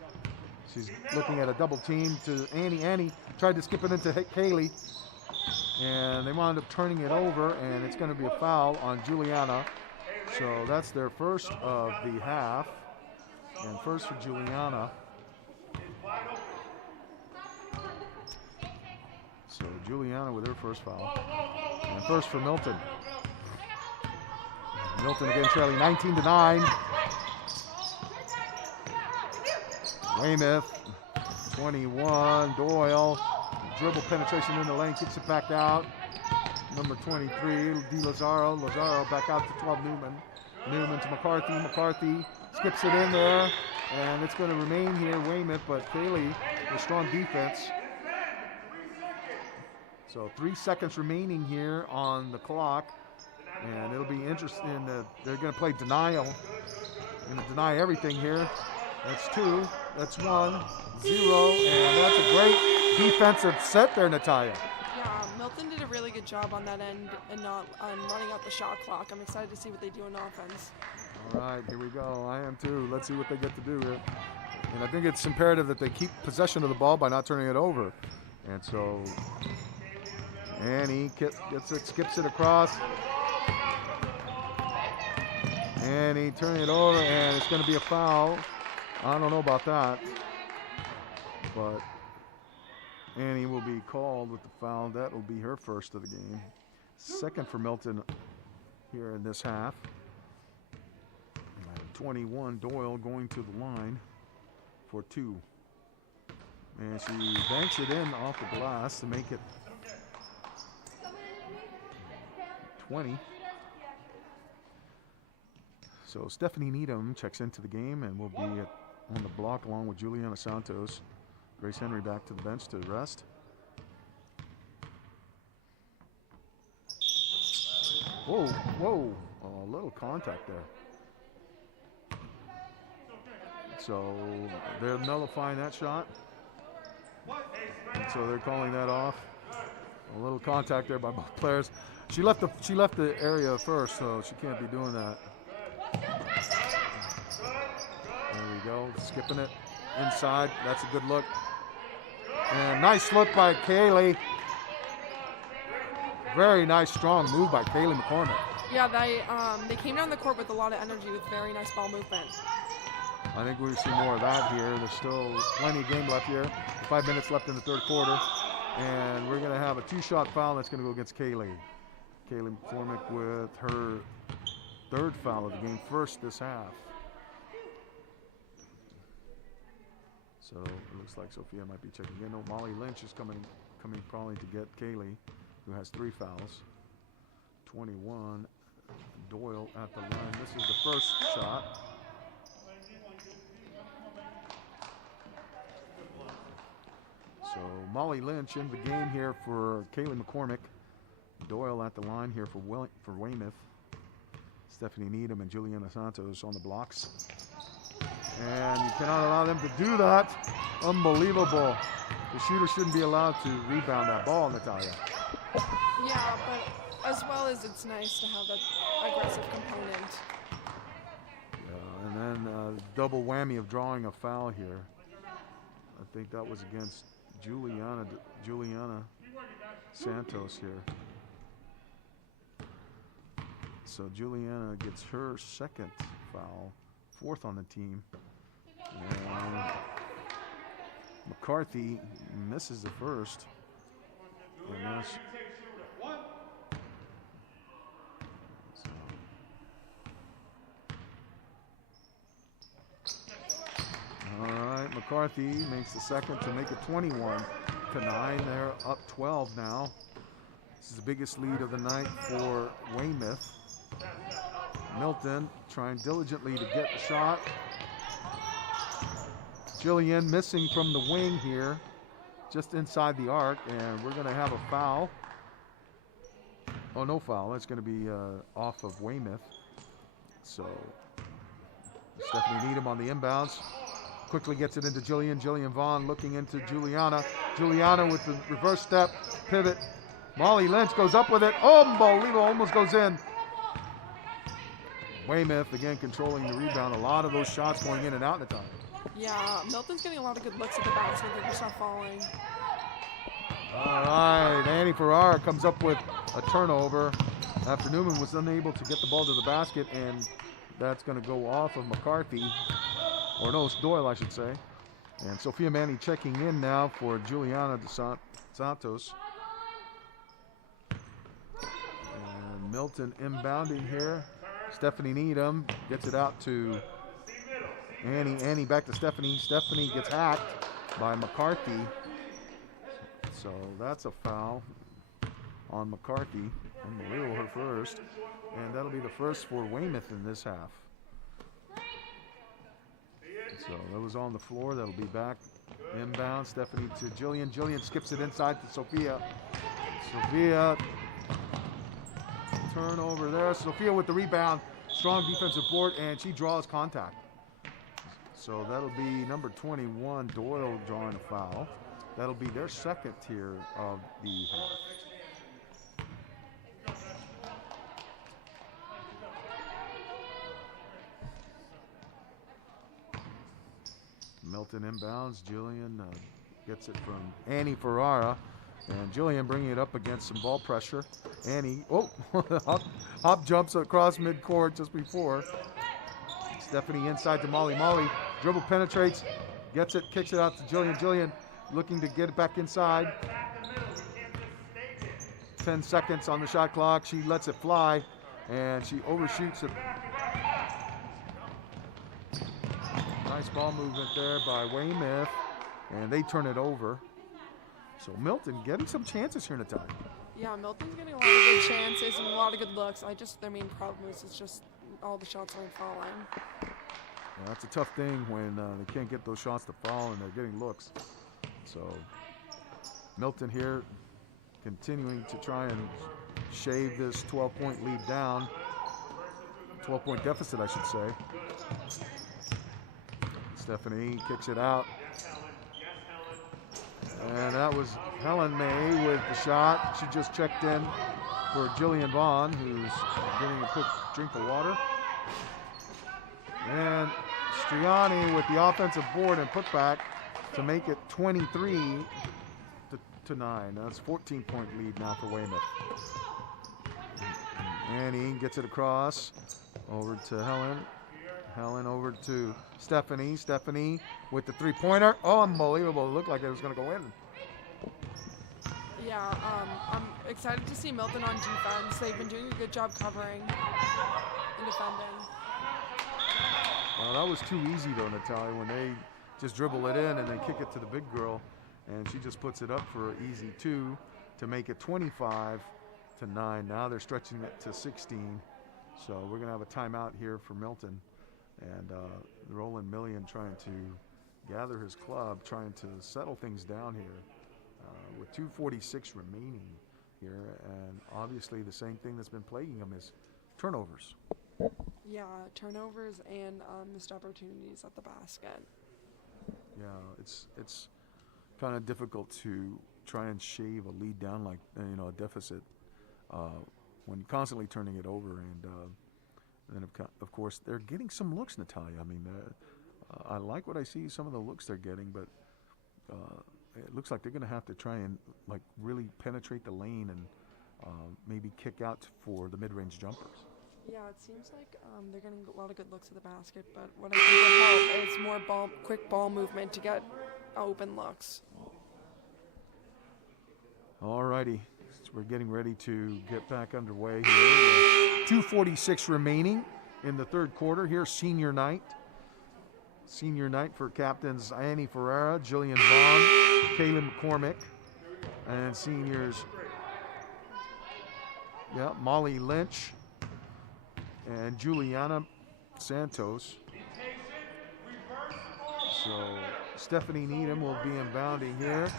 She's looking at a double team to Annie. Annie tried to skip it into Kaylee, and they wound up turning it over, and it's going to be a foul on Juliana. So that's their first of the half, and first for Juliana. So Juliana with her first foul, and first for Milton. Milton again trailing 19-9. Weymouth, 21, Doyle, dribble penetration in the lane, kicks it back out. Number 23, Di Lazaro. Lazaro back out to 12, Newman. Newman to McCarthy. McCarthy skips it in there, and it's going to remain here, Weymouth, but Kaylee with strong defense. So 3 seconds remaining here on the clock, and it'll be interesting. They're going to play denial. They're going to deny everything here. That's 2, that's 1, 0, and that's a great defensive set there, Natalia. Yeah, Milton did a really good job on that end and not running out the shot clock. I'm excited to see what they do in offense. All right, here we go. I am too. Let's see what they get to do here. And I think it's imperative that they keep possession of the ball by not turning it over. And so Annie gets it, skips it across. Annie turning it over, and it's going to be a foul. I don't know about that, but Annie will be called with the foul. That will be her first of the game. Second for Milton here in this half. And 21, Doyle going to the line for 2. And she banks it in off the glass to make it 20. So Stephanie Needham checks into the game and will be on the block along with Juliana Santos. Grace Henry back to the bench to rest. Whoa, whoa, a little contact there. So they're nullifying that shot. And so they're calling that off. A little contact there by both players. She left the area first, so she can't be doing that. There we go, skipping it inside. That's a good look. And nice look by Kaylee. Very nice, strong move by Kaylee McCormick. Yeah, they came down the court with a lot of energy with very nice ball movement. I think we'll see more of that here. There's still plenty of game left here. 5 minutes left in the third quarter. And we're going to have a 2-shot foul that's going to go against Kaylee. Kaylee McCormick with her third foul of the game, first this half. So it looks like Sophia might be checking in. No, Molly Lynch is coming probably to get Kaylee, who has 3 fouls. 21, Doyle at the line. This is the first shot. So Molly Lynch in the game here for Kaylee McCormick. Doyle at the line here for Weymouth. Stephanie Needham and Juliana Santos on the blocks. And you cannot allow them to do that. Unbelievable. The shooter shouldn't be allowed to rebound that ball, Natalia. Yeah, but as well as it's nice to have that aggressive component. Yeah, and then double whammy of drawing a foul here. I think that was against Juliana Santos here. So Juliana gets her second foul, 4th on the team. And McCarthy misses the first. All right, McCarthy makes the second to make it 21-9. They're up 12 now. This is the biggest lead of the night for Weymouth. Milton trying diligently to get the shot. Jillian missing from the wing here, just inside the arc, and we're going to have a foul. Oh, no foul. It's going to be off of Weymouth. So Stephanie Needham on the inbounds. Quickly gets it into Jillian. Jillian Vaughn looking into Juliana. Juliana with the reverse step, pivot. Molly Lynch goes up with it. Oh, unbelievable. Almost goes in. Weymouth again controlling the rebound. A lot of those shots going in and out in the time. Yeah, Milton's getting a lot of good looks at the basket. They're just not falling. All right, Annie Ferrara comes up with a turnover after Newman was unable to get the ball to the basket, and that's going to go off of McCarthy, or no, Doyle, I should say. And Sophia Manny checking in now for Juliana dos Santos. And Milton inbounding here. Stephanie Needham gets it out to Annie. Annie back to Stephanie. Stephanie gets hacked by McCarthy. So that's a foul on McCarthy. Unbelievable, her first. And that'll be the first for Weymouth in this half. So that was on the floor. That'll be back inbound. Stephanie to Jillian. Jillian skips it inside to Sophia. Sophia, turnover there. Sophia with the rebound. Strong defensive board, and she draws contact. So that'll be number 21, Doyle, drawing a foul. That'll be their second here of the half. Milton inbounds. Jillian gets it from Annie Ferrara. And Jillian bringing it up against some ball pressure. Annie, hop jumps across midcourt just before. Stephanie inside to Molly. Molly dribble penetrates, gets it, kicks it out to Jillian. Jillian looking to get it back inside. 10 seconds on the shot clock. She lets it fly, and she overshoots it. Nice ball movement there by Weymouth, and they turn it over. So Milton getting some chances here, Natalia. Yeah, Milton's getting a lot of good chances and a lot of good looks. Their main problem is it's just all the shots aren't falling. Yeah, that's a tough thing when they can't get those shots to fall and they're getting looks. So Milton here continuing to try and shave this 12-point lead down. 12-point deficit, I should say. Stephanie kicks it out. And that was Helen May with the shot. She just checked in for Jillian Vaughn, who's getting a quick drink of water. And Striani with the offensive board and putback to make it 23 to 9. That's a 14-point lead now for Weymouth. Annie gets it across over to Helen. Helen over to Stephanie. Stephanie with the three-pointer. Oh, unbelievable. It looked like it was going to go in. Yeah, I'm excited to see Milton on defense. They've been doing a good job covering and defending. Well, that was too easy, though, Natalia, when they just dribble it in and then kick it to the big girl, and she just puts it up for an easy 2 to make it 25 to 9. Now they're stretching it to 16. So we're going to have a timeout here for Milton. And Roland Millian trying to gather his club, trying to settle things down here with 2:46 remaining here. And obviously the same thing that's been plaguing them is turnovers. Yeah, turnovers and missed opportunities at the basket. Yeah, it's kind of difficult to try and shave a lead down like, a deficit when constantly turning it over. And then, of course, they're getting some looks, Natalia. I mean, I like what I see, some of the looks they're getting, but it looks like they're going to have to try and, really penetrate the lane and maybe kick out for the mid-range jumpers. Yeah, it seems like they're getting a lot of good looks at the basket, but what I think would help is more quick ball movement to get open looks. All righty. So we're getting ready to get back underway here. 2:46 remaining in the third quarter. Here's senior night. Senior night for captains Annie Ferrara, Jillian Vaughn, Kaylin McCormick, and seniors, Molly Lynch and Juliana Santos. So Stephanie Needham will be inbounding here.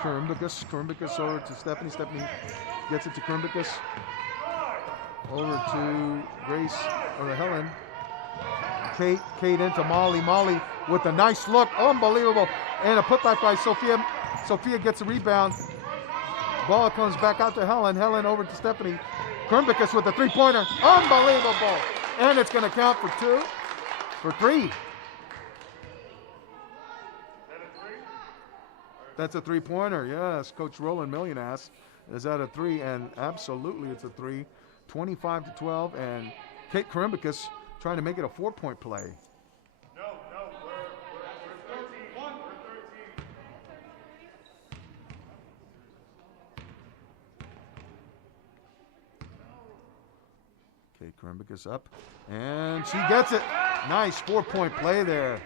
Krumbicus over to Stephanie. Stephanie gets it to Krumbicus. Over to Grace, or Helen. Kate into Molly. Molly with a nice look. Unbelievable. And a putback by Sophia. Sophia gets a rebound. Ball comes back out to Helen. Helen over to Stephanie. Krumbicus with a three-pointer. Unbelievable. And it's going to count for three. That's a three-pointer, yes. Coach Roland Million asks, is that a three? And absolutely it's a three. 25-12, and Kate Karimbicus trying to make it a 4-point play. No, we're 13. We're 13. Kate Karimbicus up, and she gets it. Nice 4-point play there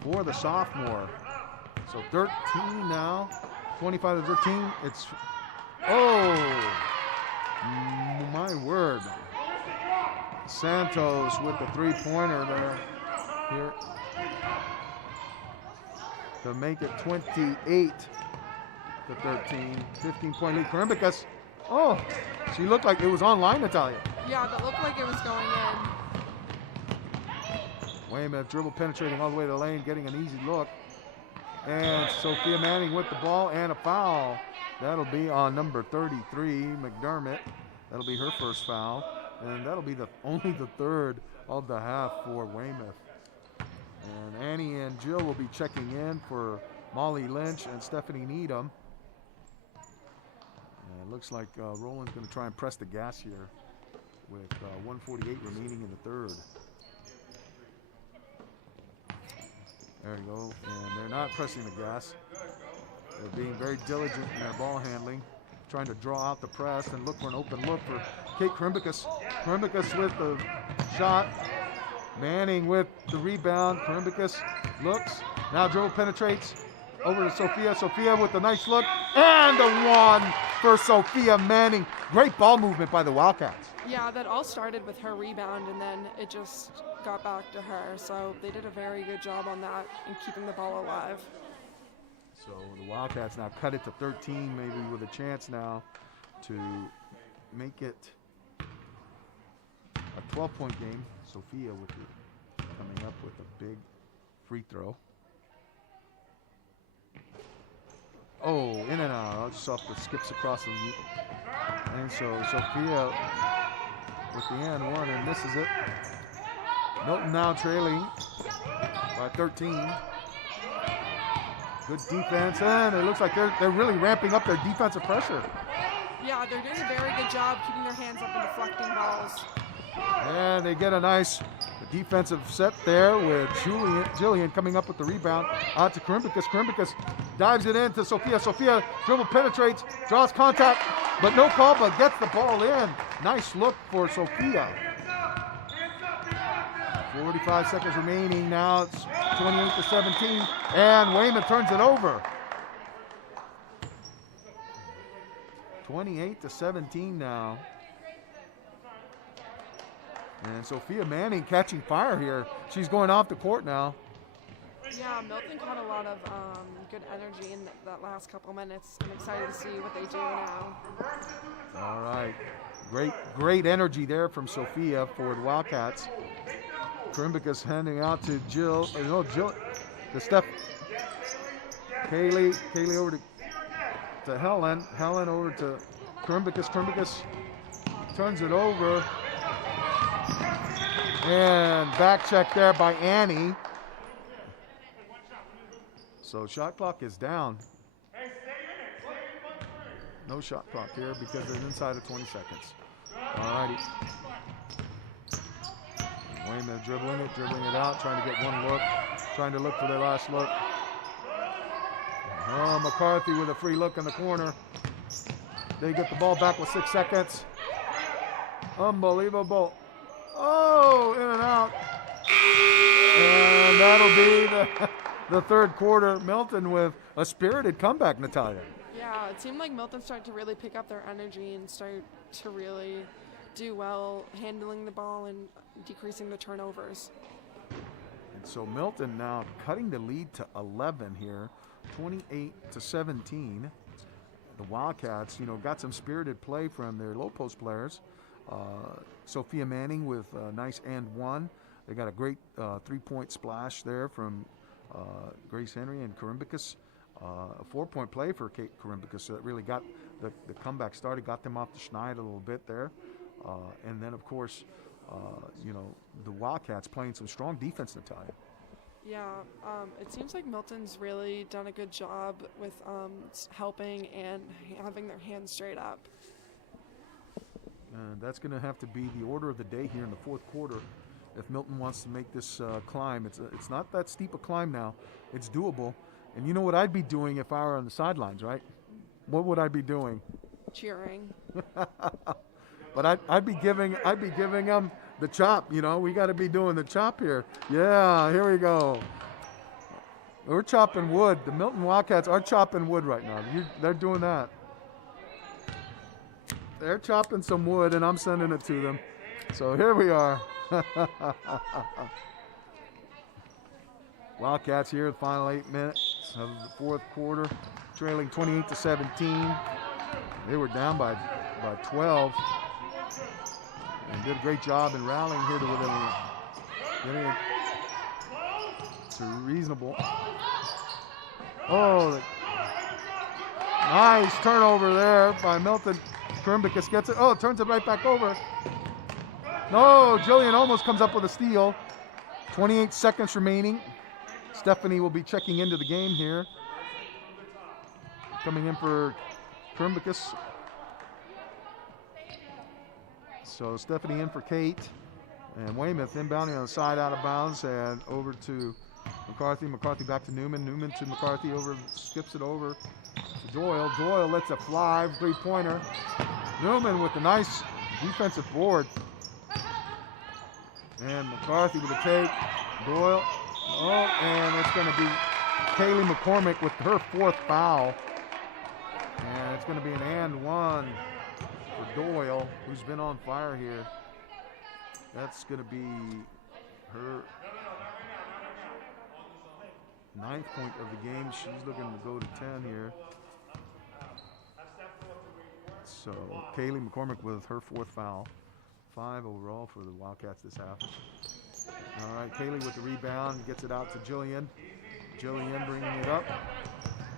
for the sophomore. So 13 now, 25-13. It's, my word. Santos with the three-pointer there. Here to make it 28-13. 15-point lead. Karimbicus. Oh, she looked like it was online, Natalia. Yeah, that looked like it was going in. Weymouth dribble penetrating all the way to the lane, getting an easy look. And Sophia Manning with the ball and a foul. That'll be on number 33, McDermott. That'll be her first foul. And that'll be only the third of the half for Weymouth. And Annie and Jill will be checking in for Molly Lynch and Stephanie Needham. And it looks like Roland's going to try and press the gas here with 1:48 remaining in the third. There you go. And they're not pressing the gas. They're being very diligent in their ball handling, trying to draw out the press and look for an open look for Kate Karimbicus. Karimbicus with the shot. Manning with the rebound. Karimbicus looks. Now dribble penetrates over to Sophia. Sophia with a nice look. And the one for Sophia Manning. Great ball movement by the Wildcats. Yeah, that all started with her rebound, and then it just got back to her. So they did a very good job on that and keeping the ball alive. So the Wildcats now cut it to 13, maybe with a chance now to make it a 12-point game. Sophia with it coming up with a big free throw. Oh, in and out. Just off the skips across the and so Sophia with the and one and misses it. Milton now trailing by 13. Good defense, and it looks like they're really ramping up their defensive pressure. Yeah, they're doing a very good job keeping their hands up and deflecting balls. And they get a nice defensive set there with Jillian coming up with the rebound out to Karimbicus. Karimbicus dives it into Sophia. Sophia dribble penetrates, draws contact, but no call, but gets the ball in. Nice look for Sophia. 45 seconds remaining now. It's 28-17, and Weymouth turns it over. 28-17 now. And Sophia Manning catching fire here. She's going off the court now. Yeah, Milton caught a lot of good energy in that last couple minutes. I'm excited to see what they do now. All right. Great energy there from Sophia for the Wildcats. Karimbicus handing out to Jill. Jill to Steph. Kaylee over to Helen. Helen over to Karimbicus. Karimbicus turns it over. And back check there by Annie. So shot clock is down. No shot clock here because they're inside of 20 seconds. All righty. Weymouth dribbling it out, trying to get one look, trying to look for their last look. Oh, McCarthy with a free look in the corner. They get the ball back with 6 seconds. Unbelievable. Oh, in and out. And that'll be the third quarter. Milton with a spirited comeback, Natalia. Yeah, it seemed like Milton started to really pick up their energy and start to really do well handling the ball and decreasing the turnovers. And so Milton now cutting the lead to 11 here, 28-17. The Wildcats, got some spirited play from their low post players. Sophia Manning with a nice and one. They got a great 3-point splash there from Grace Henry and Karimbicus. A 4-point play for Kate Karimbicus that really got the comeback started, got them off the schneid a little bit there. And then, of course, the Wildcats playing some strong defense, Natalia. Yeah, it seems like Milton's really done a good job with helping and having their hands straight up. And that's going to have to be the order of the day here in the fourth quarter if Milton wants to make this climb. It's not that steep a climb now. It's doable. And you know what I'd be doing if I were on the sidelines, right? What would I be doing? Cheering. But I'd be giving them the chop. We got to be doing the chop here. Yeah, here we go. We're chopping wood. The Milton Wildcats are chopping wood right now. They're doing that. They're chopping some wood, and I'm sending it to them. So here we are. Wildcats here, the final 8 minutes of the fourth quarter, trailing 28-17. They were down by 12. And did a great job in rallying here to getting it to reasonable. Oh, nice turnover there by Milton. Karimbicus gets it. Oh, turns it right back over. No, Jillian almost comes up with a steal. 28 seconds remaining. Stephanie will be checking into the game here. Coming in for Karimbicus. So Stephanie in for Kate. And Weymouth inbounding on the side out of bounds and over to McCarthy. McCarthy back to Newman. Newman to McCarthy. Skips it over to Doyle. Doyle lets it fly. 3-pointer. Newman with a nice defensive board. And McCarthy with a take. Doyle. Oh, and it's going to be Kaylee McCormick with her 4th foul. And it's going to be an and one for Doyle, who's been on fire here. That's going to be her 9th point of the game. She's looking to go to 10 here. So Kaylee McCormick with her 4th foul. 5 overall for the Wildcats this half. All right, Kaylee with the rebound, gets it out to Jillian. Jillian bringing it up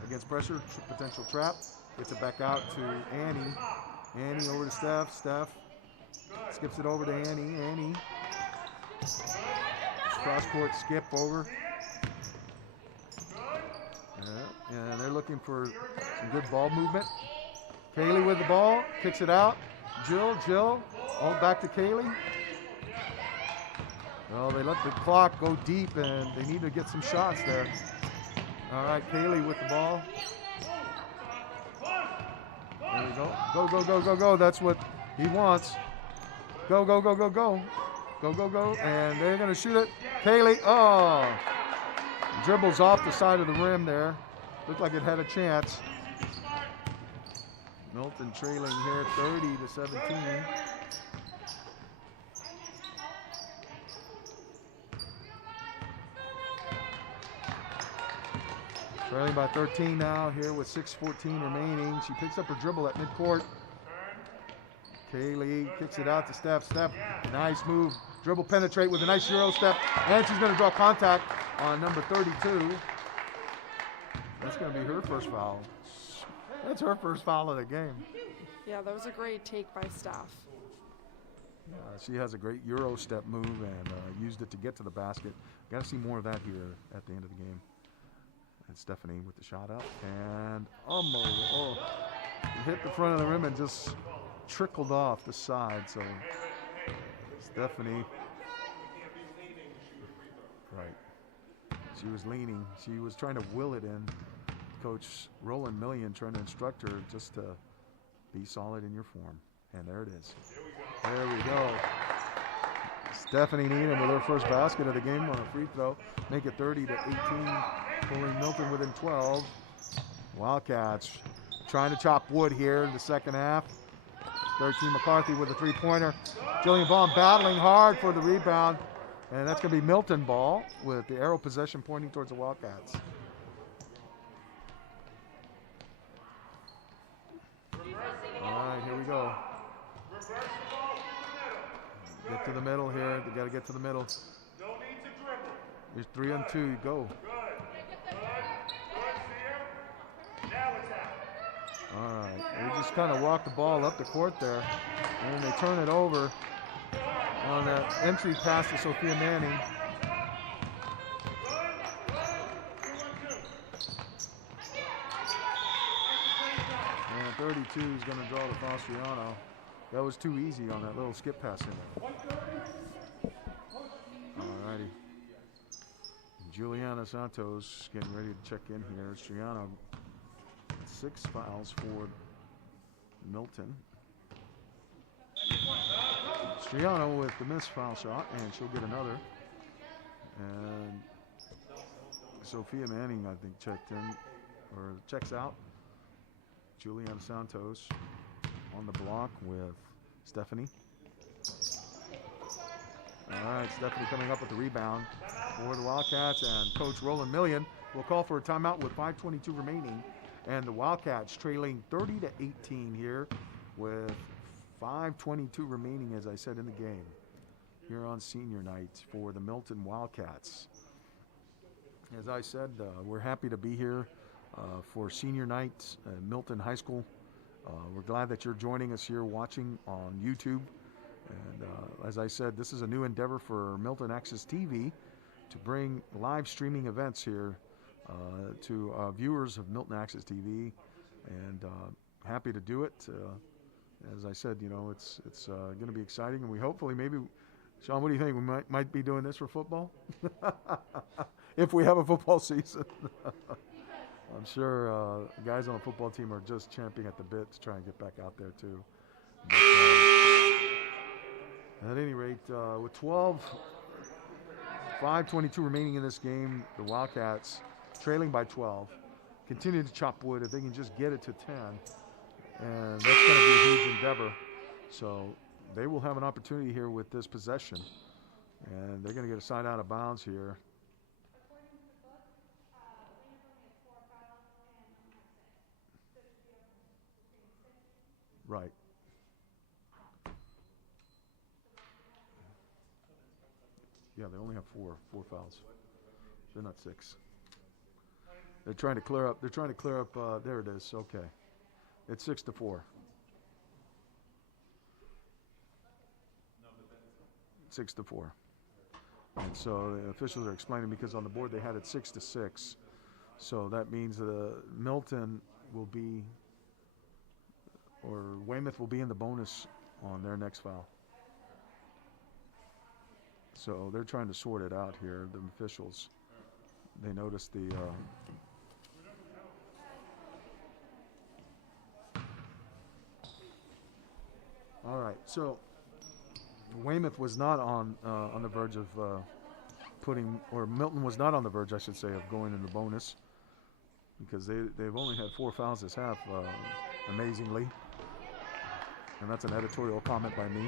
against pressure, potential trap. Gets it back out to Annie. Annie over to Steph. Steph skips it over to Annie. Annie. Cross-court skip over. And they're looking for some good ball movement. Kaylee with the ball, kicks it out. Jill, all back to Kaylee. Well, they let the clock go deep, and they need to get some shots there. All right, Kaylee with the ball. There we go. Go, go, go, go, go. That's what he wants. Go, go, go, go, go. Go, go, go. And they're going to shoot it. Kaylee, oh. Dribbles off the side of the rim there. Looked like it had a chance. Milton trailing here 30-17. Trailing by 13 now here with 6:14 remaining. She picks up her dribble at midcourt. Kaylee kicks it out to Steph. Steph, nice move. Dribble penetrate with a nice Euro step. And she's going to draw contact on number 32. That's going to be her first foul. That's her first foul of the game. Yeah, that was a great take by Steph. She has a great Euro step move and used it to get to the basket. Got to see more of that here at the end of the game. And Stephanie with the shot up. And it hit the front of the rim and just trickled off the side. So Stephanie, right. She was leaning. She was trying to will it in. Coach Roland Million trying to instruct her just to be solid in your form. And there it is. There we go. Stephanie Needham with her first basket of the game on a free throw. Make it 30-18. Pulling Milton within 12. Wildcats trying to chop wood here in the second half. 13 McCarthy with a three-pointer. Jillian Vaughn battling hard for the rebound. And that's going to be Milton ball with the arrow possession pointing towards the Wildcats. All right, here we go. Get to the middle here. They got to get to the middle. Here's 3 on 2. Go. All right. They just kind of walk the ball up the court there. And then they turn it over on that entry pass to Sophia Manning. And 32 is going to draw the Fastriano. That was too easy on that little skip pass in there. All righty. Juliana Santos getting ready to check in here. Striano, 6 fouls for Milton. Striano with the missed foul shot, and she'll get another. And Sophia Manning, I think, checked in, or checks out. Juliana Santos on the block with Stephanie. All right, Stephanie coming up with the rebound for the Wildcats, and Coach Roland Million will call for a timeout with 5:22 remaining, and the Wildcats trailing 30-18 here with 5:22 remaining, as I said, in the game here on senior night for the Milton Wildcats. As I said, we're happy to be here for senior night at Milton High School. We're glad that you're joining us here watching on YouTube. And as I said, this is a new endeavor for Milton Access TV to bring live streaming events here to viewers of Milton Access TV, and happy to do it. As I said, you know, it's going to be exciting, and we hopefully maybe, Sean, what do you think? We might be doing this for football, if we have a football season. I'm sure guys on the football team are just champing at the bit to try and get back out there too. But, at any rate, with 5:22 remaining in this game, the Wildcats trailing by 12, continue to chop wood if they can just get it to 10. And that's going to be a huge endeavor. So they will have an opportunity here with this possession. And they're going to get a side out of bounds here. Right. Yeah, they only have four fouls. They're not 6. They're trying to clear up. There it is. Okay. It's 6-4. 6-4. And so the officials are explaining, because on the board they had it 6-6. So that means Milton will be, or Weymouth will be in the bonus on their next foul. So they're trying to sort it out here, the officials. They noticed the all right, so Weymouth was not on the verge of Milton was not on the verge, I should say, of going in the bonus, because they've only had 4 fouls this half, amazingly. And that's an editorial comment by me.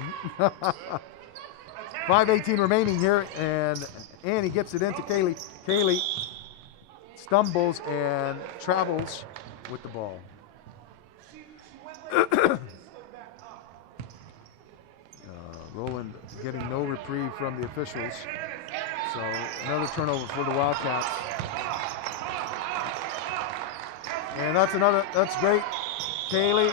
5:18 remaining here, and Annie gets it into Kaylee. Kaylee stumbles and travels with the ball. Roland getting no reprieve from the officials. So another turnover for the Wildcats. And that's great. Kaylee.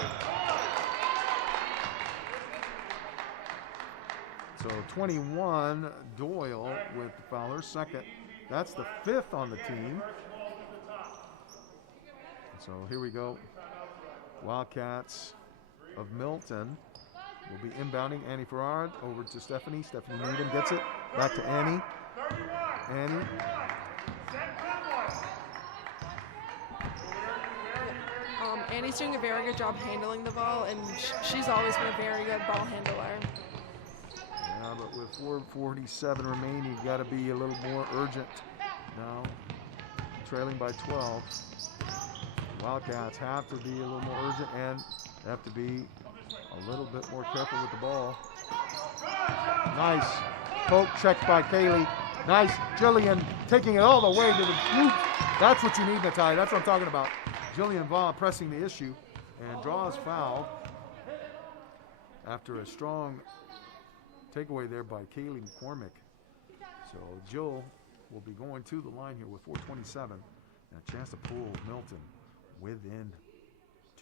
So 21, Doyle with the foul, her second. That's the 5th on the team. So here we go. Wildcats of Milton will be inbounding. Annie Farrard over to Stephanie. Stephanie Needham gets it. Back to Annie. Annie. Annie's doing a very good job handling the ball, and she's always been a very good ball handler. Yeah, but with 4:47 remaining, you've got to be a little more urgent now. Trailing by 12. Wildcats have to be a little more urgent and have to be a little bit more careful with the ball. Nice poke check by Kaylee. Nice, Jillian taking it all the way to the loop. That's what you need, Natalia. That's what I'm talking about. Jillian Vaughn pressing the issue and draws foul after a strong takeaway there by Kaylee McCormick. So Jill will be going to the line here with 4:27 and a chance to pull Milton within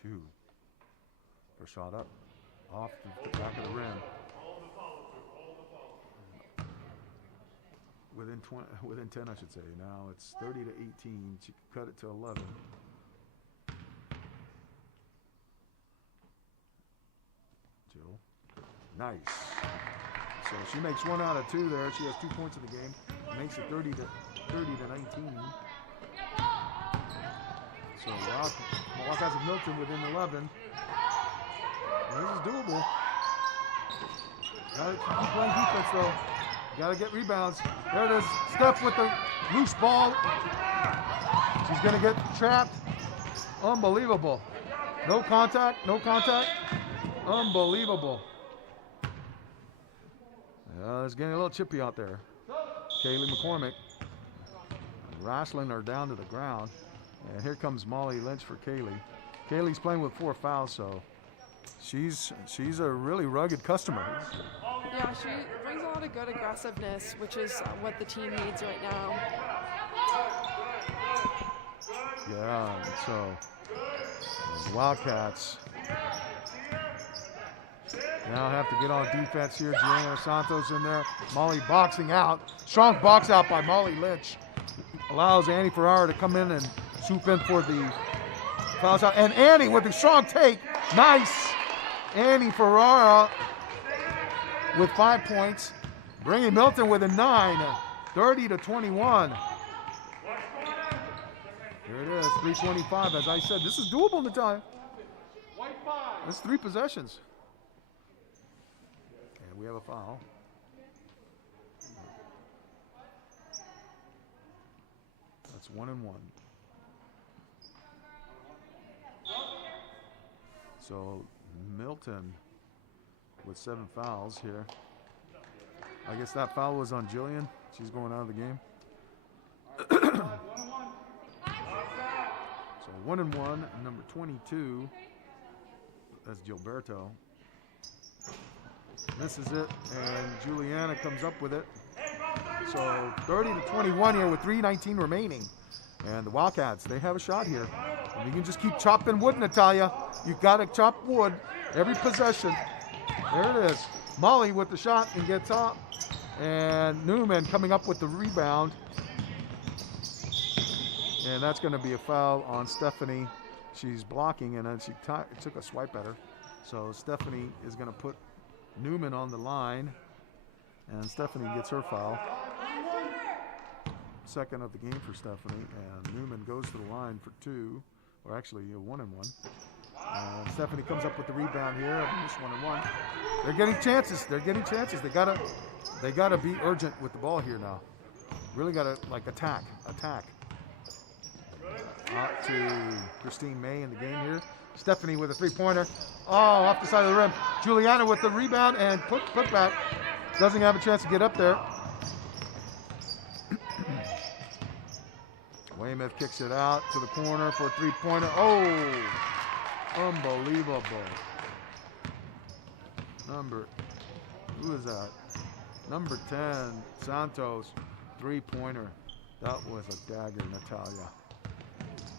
2. Her shot up off the back of the rim. Within 10, I should say. Now it's 30 to 18. She could cut it to 11. Jill, nice. So she makes 1 out of 2 there. She has 2 points in the game. Makes it 30 to 19. So Wildcats of Milton within 11. This is doable. Gotta keep playing defense though. Gotta get rebounds. There it is. Steph with the loose ball. She's gonna get trapped. Unbelievable. No contact. No contact. Unbelievable. It's getting a little chippy out there. Kaylee McCormick wrestling her down to the ground. And here comes Molly Lynch for Kaylee. Kaylee's playing with 4 fouls, so she's a really rugged customer. Yeah, she brings a lot of good aggressiveness, which is what the team needs right now. Yeah, and so the Wildcats now have to get on defense here. Gianna Santos in there. Molly boxing out. Strong box out by Molly Lynch. Allows Annie Ferrara to come in and swoop in for the fouls out. And Annie with a strong take. Nice. Annie Ferrara with 5 points. Bringing Milton with a 9. 30 to 21. Here it is. 3:25. As I said, this is doable, Natalia. That's 3 possessions. And we have a foul. That's 1 and 1. So Milton with 7 fouls here. I guess that foul was on Jillian. She's going out of the game. So 1 and 1. Number 22. That's Gilberto. This is it, and Juliana comes up with it. So 30 to 21 here with 3:19 remaining. And the Wildcats, they have a shot here. And you can just keep chopping wood, Natalia. You got to chop wood every possession. There it is. Molly with the shot and gets up. And Newman coming up with the rebound. And that's going to be a foul on Stephanie. She's blocking, and then she took a swipe at her. So Stephanie is going to put Newman on the line. And Stephanie gets her foul. Second of the game for Stephanie. And Newman goes to the line for 2. Or actually, 1 and 1. Stephanie comes up with the rebound here. This 1 and 1. They're getting chances. They're getting chances. They gotta be urgent with the ball here now. Really gotta attack. Out to Christine May in the game here. Stephanie with a 3-pointer. Oh, off the side of the rim. Juliana with the rebound and put back. Doesn't have a chance to get up there. Weymouth kicks it out to the corner for a 3-pointer. Oh, unbelievable. Who is that? Number 10, Santos, 3-pointer. That was a dagger, Natalia.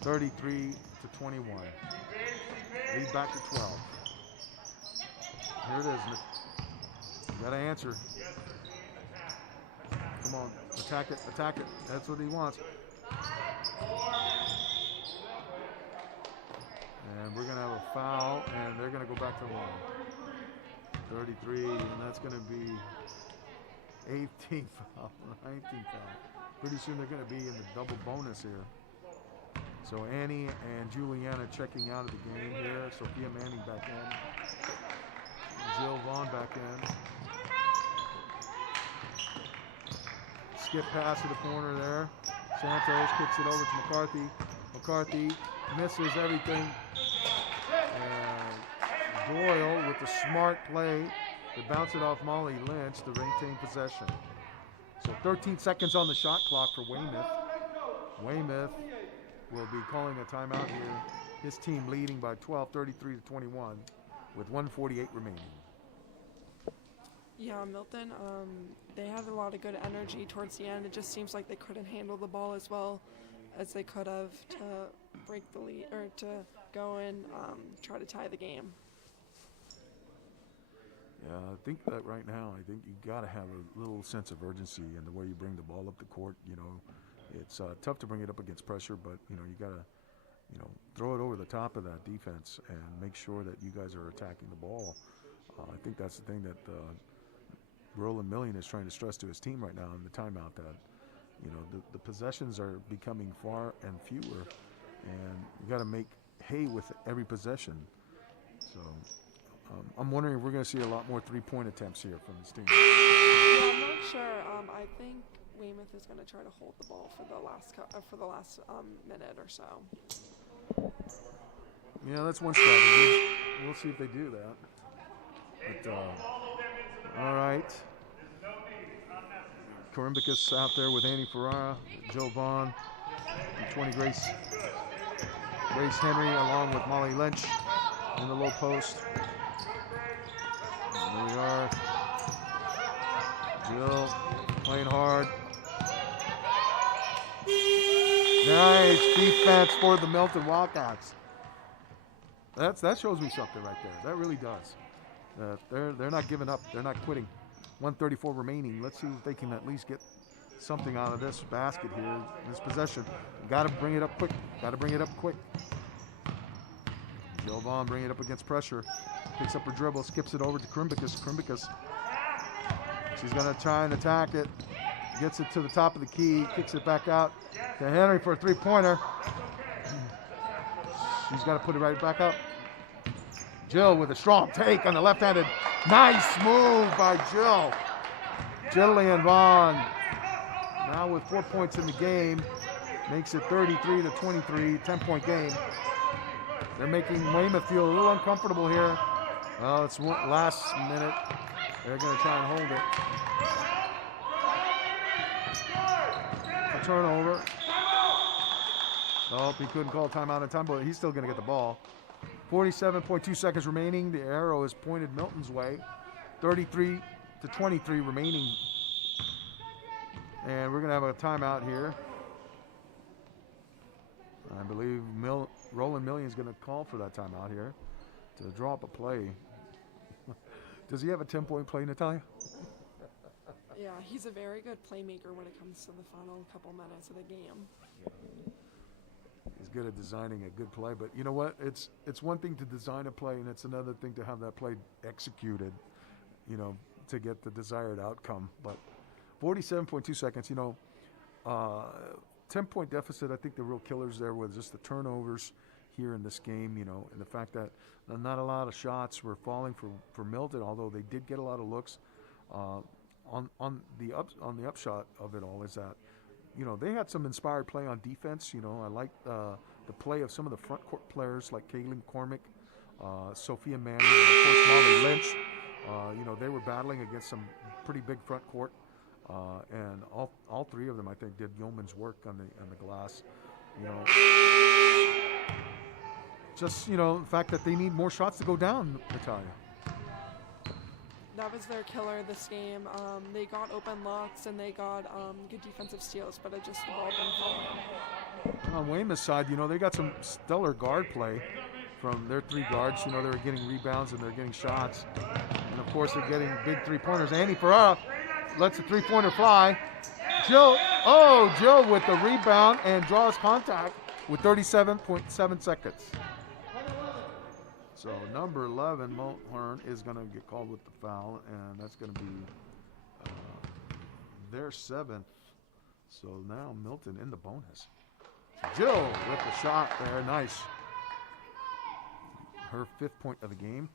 33 to 21. Lead back to 12. Here it is. You gotta answer. Come on, attack it. That's what he wants. And we're gonna have a foul, and they're gonna go back to the line. 33, and that's gonna be 18 foul, 19 foul. Pretty soon they're gonna be in the double bonus here. So Annie and Juliana checking out of the game here. Sophia Manning back in. Jill Vaughn back in. Skip pass to the corner there. Santos kicks it over to McCarthy. McCarthy misses everything. And Doyle with the smart play to bounce it off Molly Lynch to retain possession. So 13 seconds on the shot clock for Weymouth. Weymouth will be calling a timeout here. His team leading by 12, 33 to 21 with 1:48 remaining. Yeah, Milton, they had a lot of good energy towards the end. It just seems like they couldn't handle the ball as well as they could have to break the lead or to go and try to tie the game. Yeah, I think that right now, I think you got to have a little sense of urgency in the way you bring the ball up the court. You know, it's tough to bring it up against pressure, but you know you got to, you know, throw it over the top of that defense and make sure that you guys are attacking the ball. I think that's the thing that Roland Million is trying to stress to his team right now in the timeout, that you know the possessions are becoming far and fewer, and you got to make hay with every possession. So I'm wondering if we're going to see a lot more three-point attempts here from this team. Yeah, I'm not sure. I think Weymouth is going to try to hold the ball for the last minute or so. Yeah, that's one strategy. We'll see if they do that. But all right. Carimbicus out there with Annie Ferrara, Joe Vaughn, and 20 Grace Henry along with Molly Lynch in the low post. And there we are. Jill playing hard. Nice defense for the Milton Wildcats. That shows me something right there. That really does. They're not giving up. They're not quitting. 1:34 remaining. Let's see if they can at least get something out of this basket here, this possession. Got to bring it up quick. Jill Vaughn bringing it up against pressure. Picks up her dribble, skips it over to Carimbicus. She's going to try and attack it. Gets it to the top of the key, kicks it back out to Henry for a three-pointer. She's got to put it right back up. Jill with a strong take on the left-handed. Nice move by Jill. Jillian Vaughn now with 4 points in the game. Makes it 33 to 23, 10-point game. They're making Weymouth feel a little uncomfortable here. Well, it's last minute. They're going to try and hold it. A turnover. Oh, he couldn't call timeout in time, but he's still going to get the ball. 47.2 seconds remaining. The arrow is pointed Milton's way. 33 to 23 remaining. And we're going to have a timeout here. I believe Roland Million is going to call for that timeout here to draw up a play. Does he have a 10-point play, Natalia? Yeah, he's a very good playmaker when it comes to the final couple minutes of the game. He's good at designing a good play, but you know what? It's one thing to design a play, and it's another thing to have that play executed, you know, to get the desired outcome. But 47.2 seconds, you know, 10-point deficit. I think the real killers there was just the turnovers here in this game, you know, and the fact that not a lot of shots were falling for Milton, although they did get a lot of looks. On the upshot of it all is that, you know, they had some inspired play on defense. You know, I like the play of some of the front court players like Kaylee McCormick, Sophia Manning, and of course Molly Lynch. You know, they were battling against some pretty big front court, and all three of them, I think, did yeoman's work on the glass. You know, just, you know, the fact that they need more shots to go down, Natalia. That was their killer this game. They got open looks and they got good defensive steals, but it just all been falling. On Weymouth's side, you know, they got some stellar guard play from their three guards. You know, they were getting rebounds and they're getting shots. And, of course, they're getting big three-pointers. Annie Ferrara lets the three-pointer fly. Jill with the rebound and draws contact with 37.7 seconds. So number 11, Mulhern, is going to get called with the foul, and that's going to be their seventh. So now Milton in the bonus. Jill with the shot there, nice. Her 5th point of the game,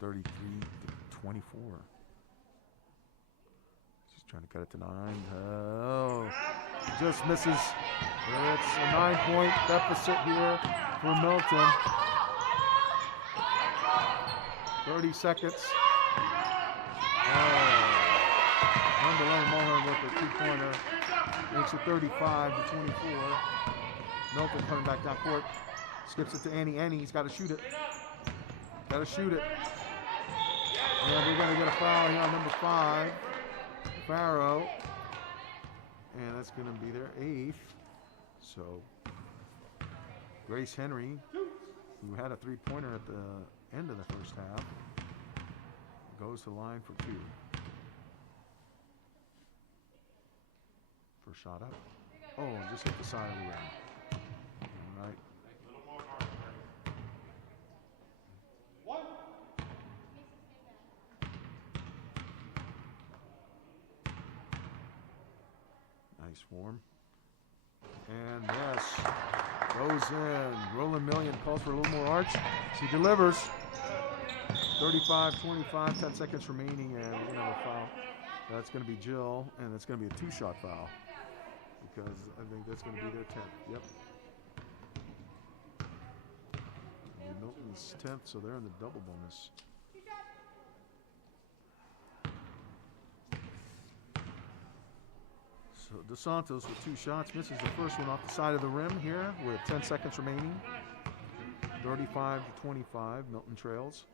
33 to 24. She's Trying to cut it to 9. Oh, just misses. It's a 9-point deficit here for Milton. 30 seconds. Underline Mulhern with a 2-pointer. Makes it 35-24. Milton coming back down court. Skips it to Annie. Annie's got to shoot it. Got to shoot it. And we're going to get a foul here on number 5. Farrow. And that's going to be their 8th. So Grace Henry, who had a 3-pointer at the end of the first half, goes to the line for 2. First shot up. Oh, just hit the side of the rim. All right. Nice form. And yes, goes in. Roland Million calls for a little more arch. She delivers. 35-25, 10 seconds remaining, and we're going to have a foul. That's going to be Jill, and it's going to be a 2-shot foul because I think that's going to be their 10th. Yep. And Milton's 10th, so they're in the double bonus. So DeSantos with 2 shots, misses the first one off the side of the rim here with 10 seconds remaining. 35-25, Milton trails.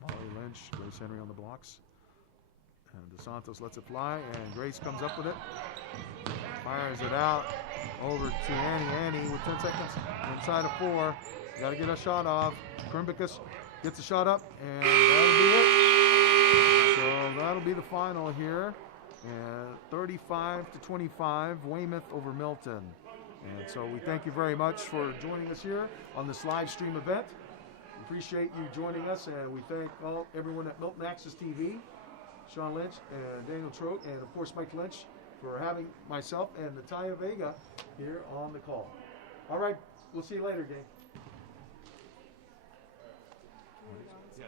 Molly Lynch, Grace Henry on the blocks. And DeSantos lets it fly, and Grace comes up with it. Fires it out over to Annie. Annie with 10 seconds inside of 4. Got to get a shot off. Krimbicus gets a shot up, and that'll be it. So that'll be the final here. And 35-25, Weymouth over Milton. And so we thank you very much for joining us here on this live stream event. We appreciate you joining us, and we thank everyone at Milton Access TV, Sean Lynch and Daniel Trote, and of course Mike Lynch for having myself and Natalia Vega here on the call. All right, we'll see you later, gang. Yeah.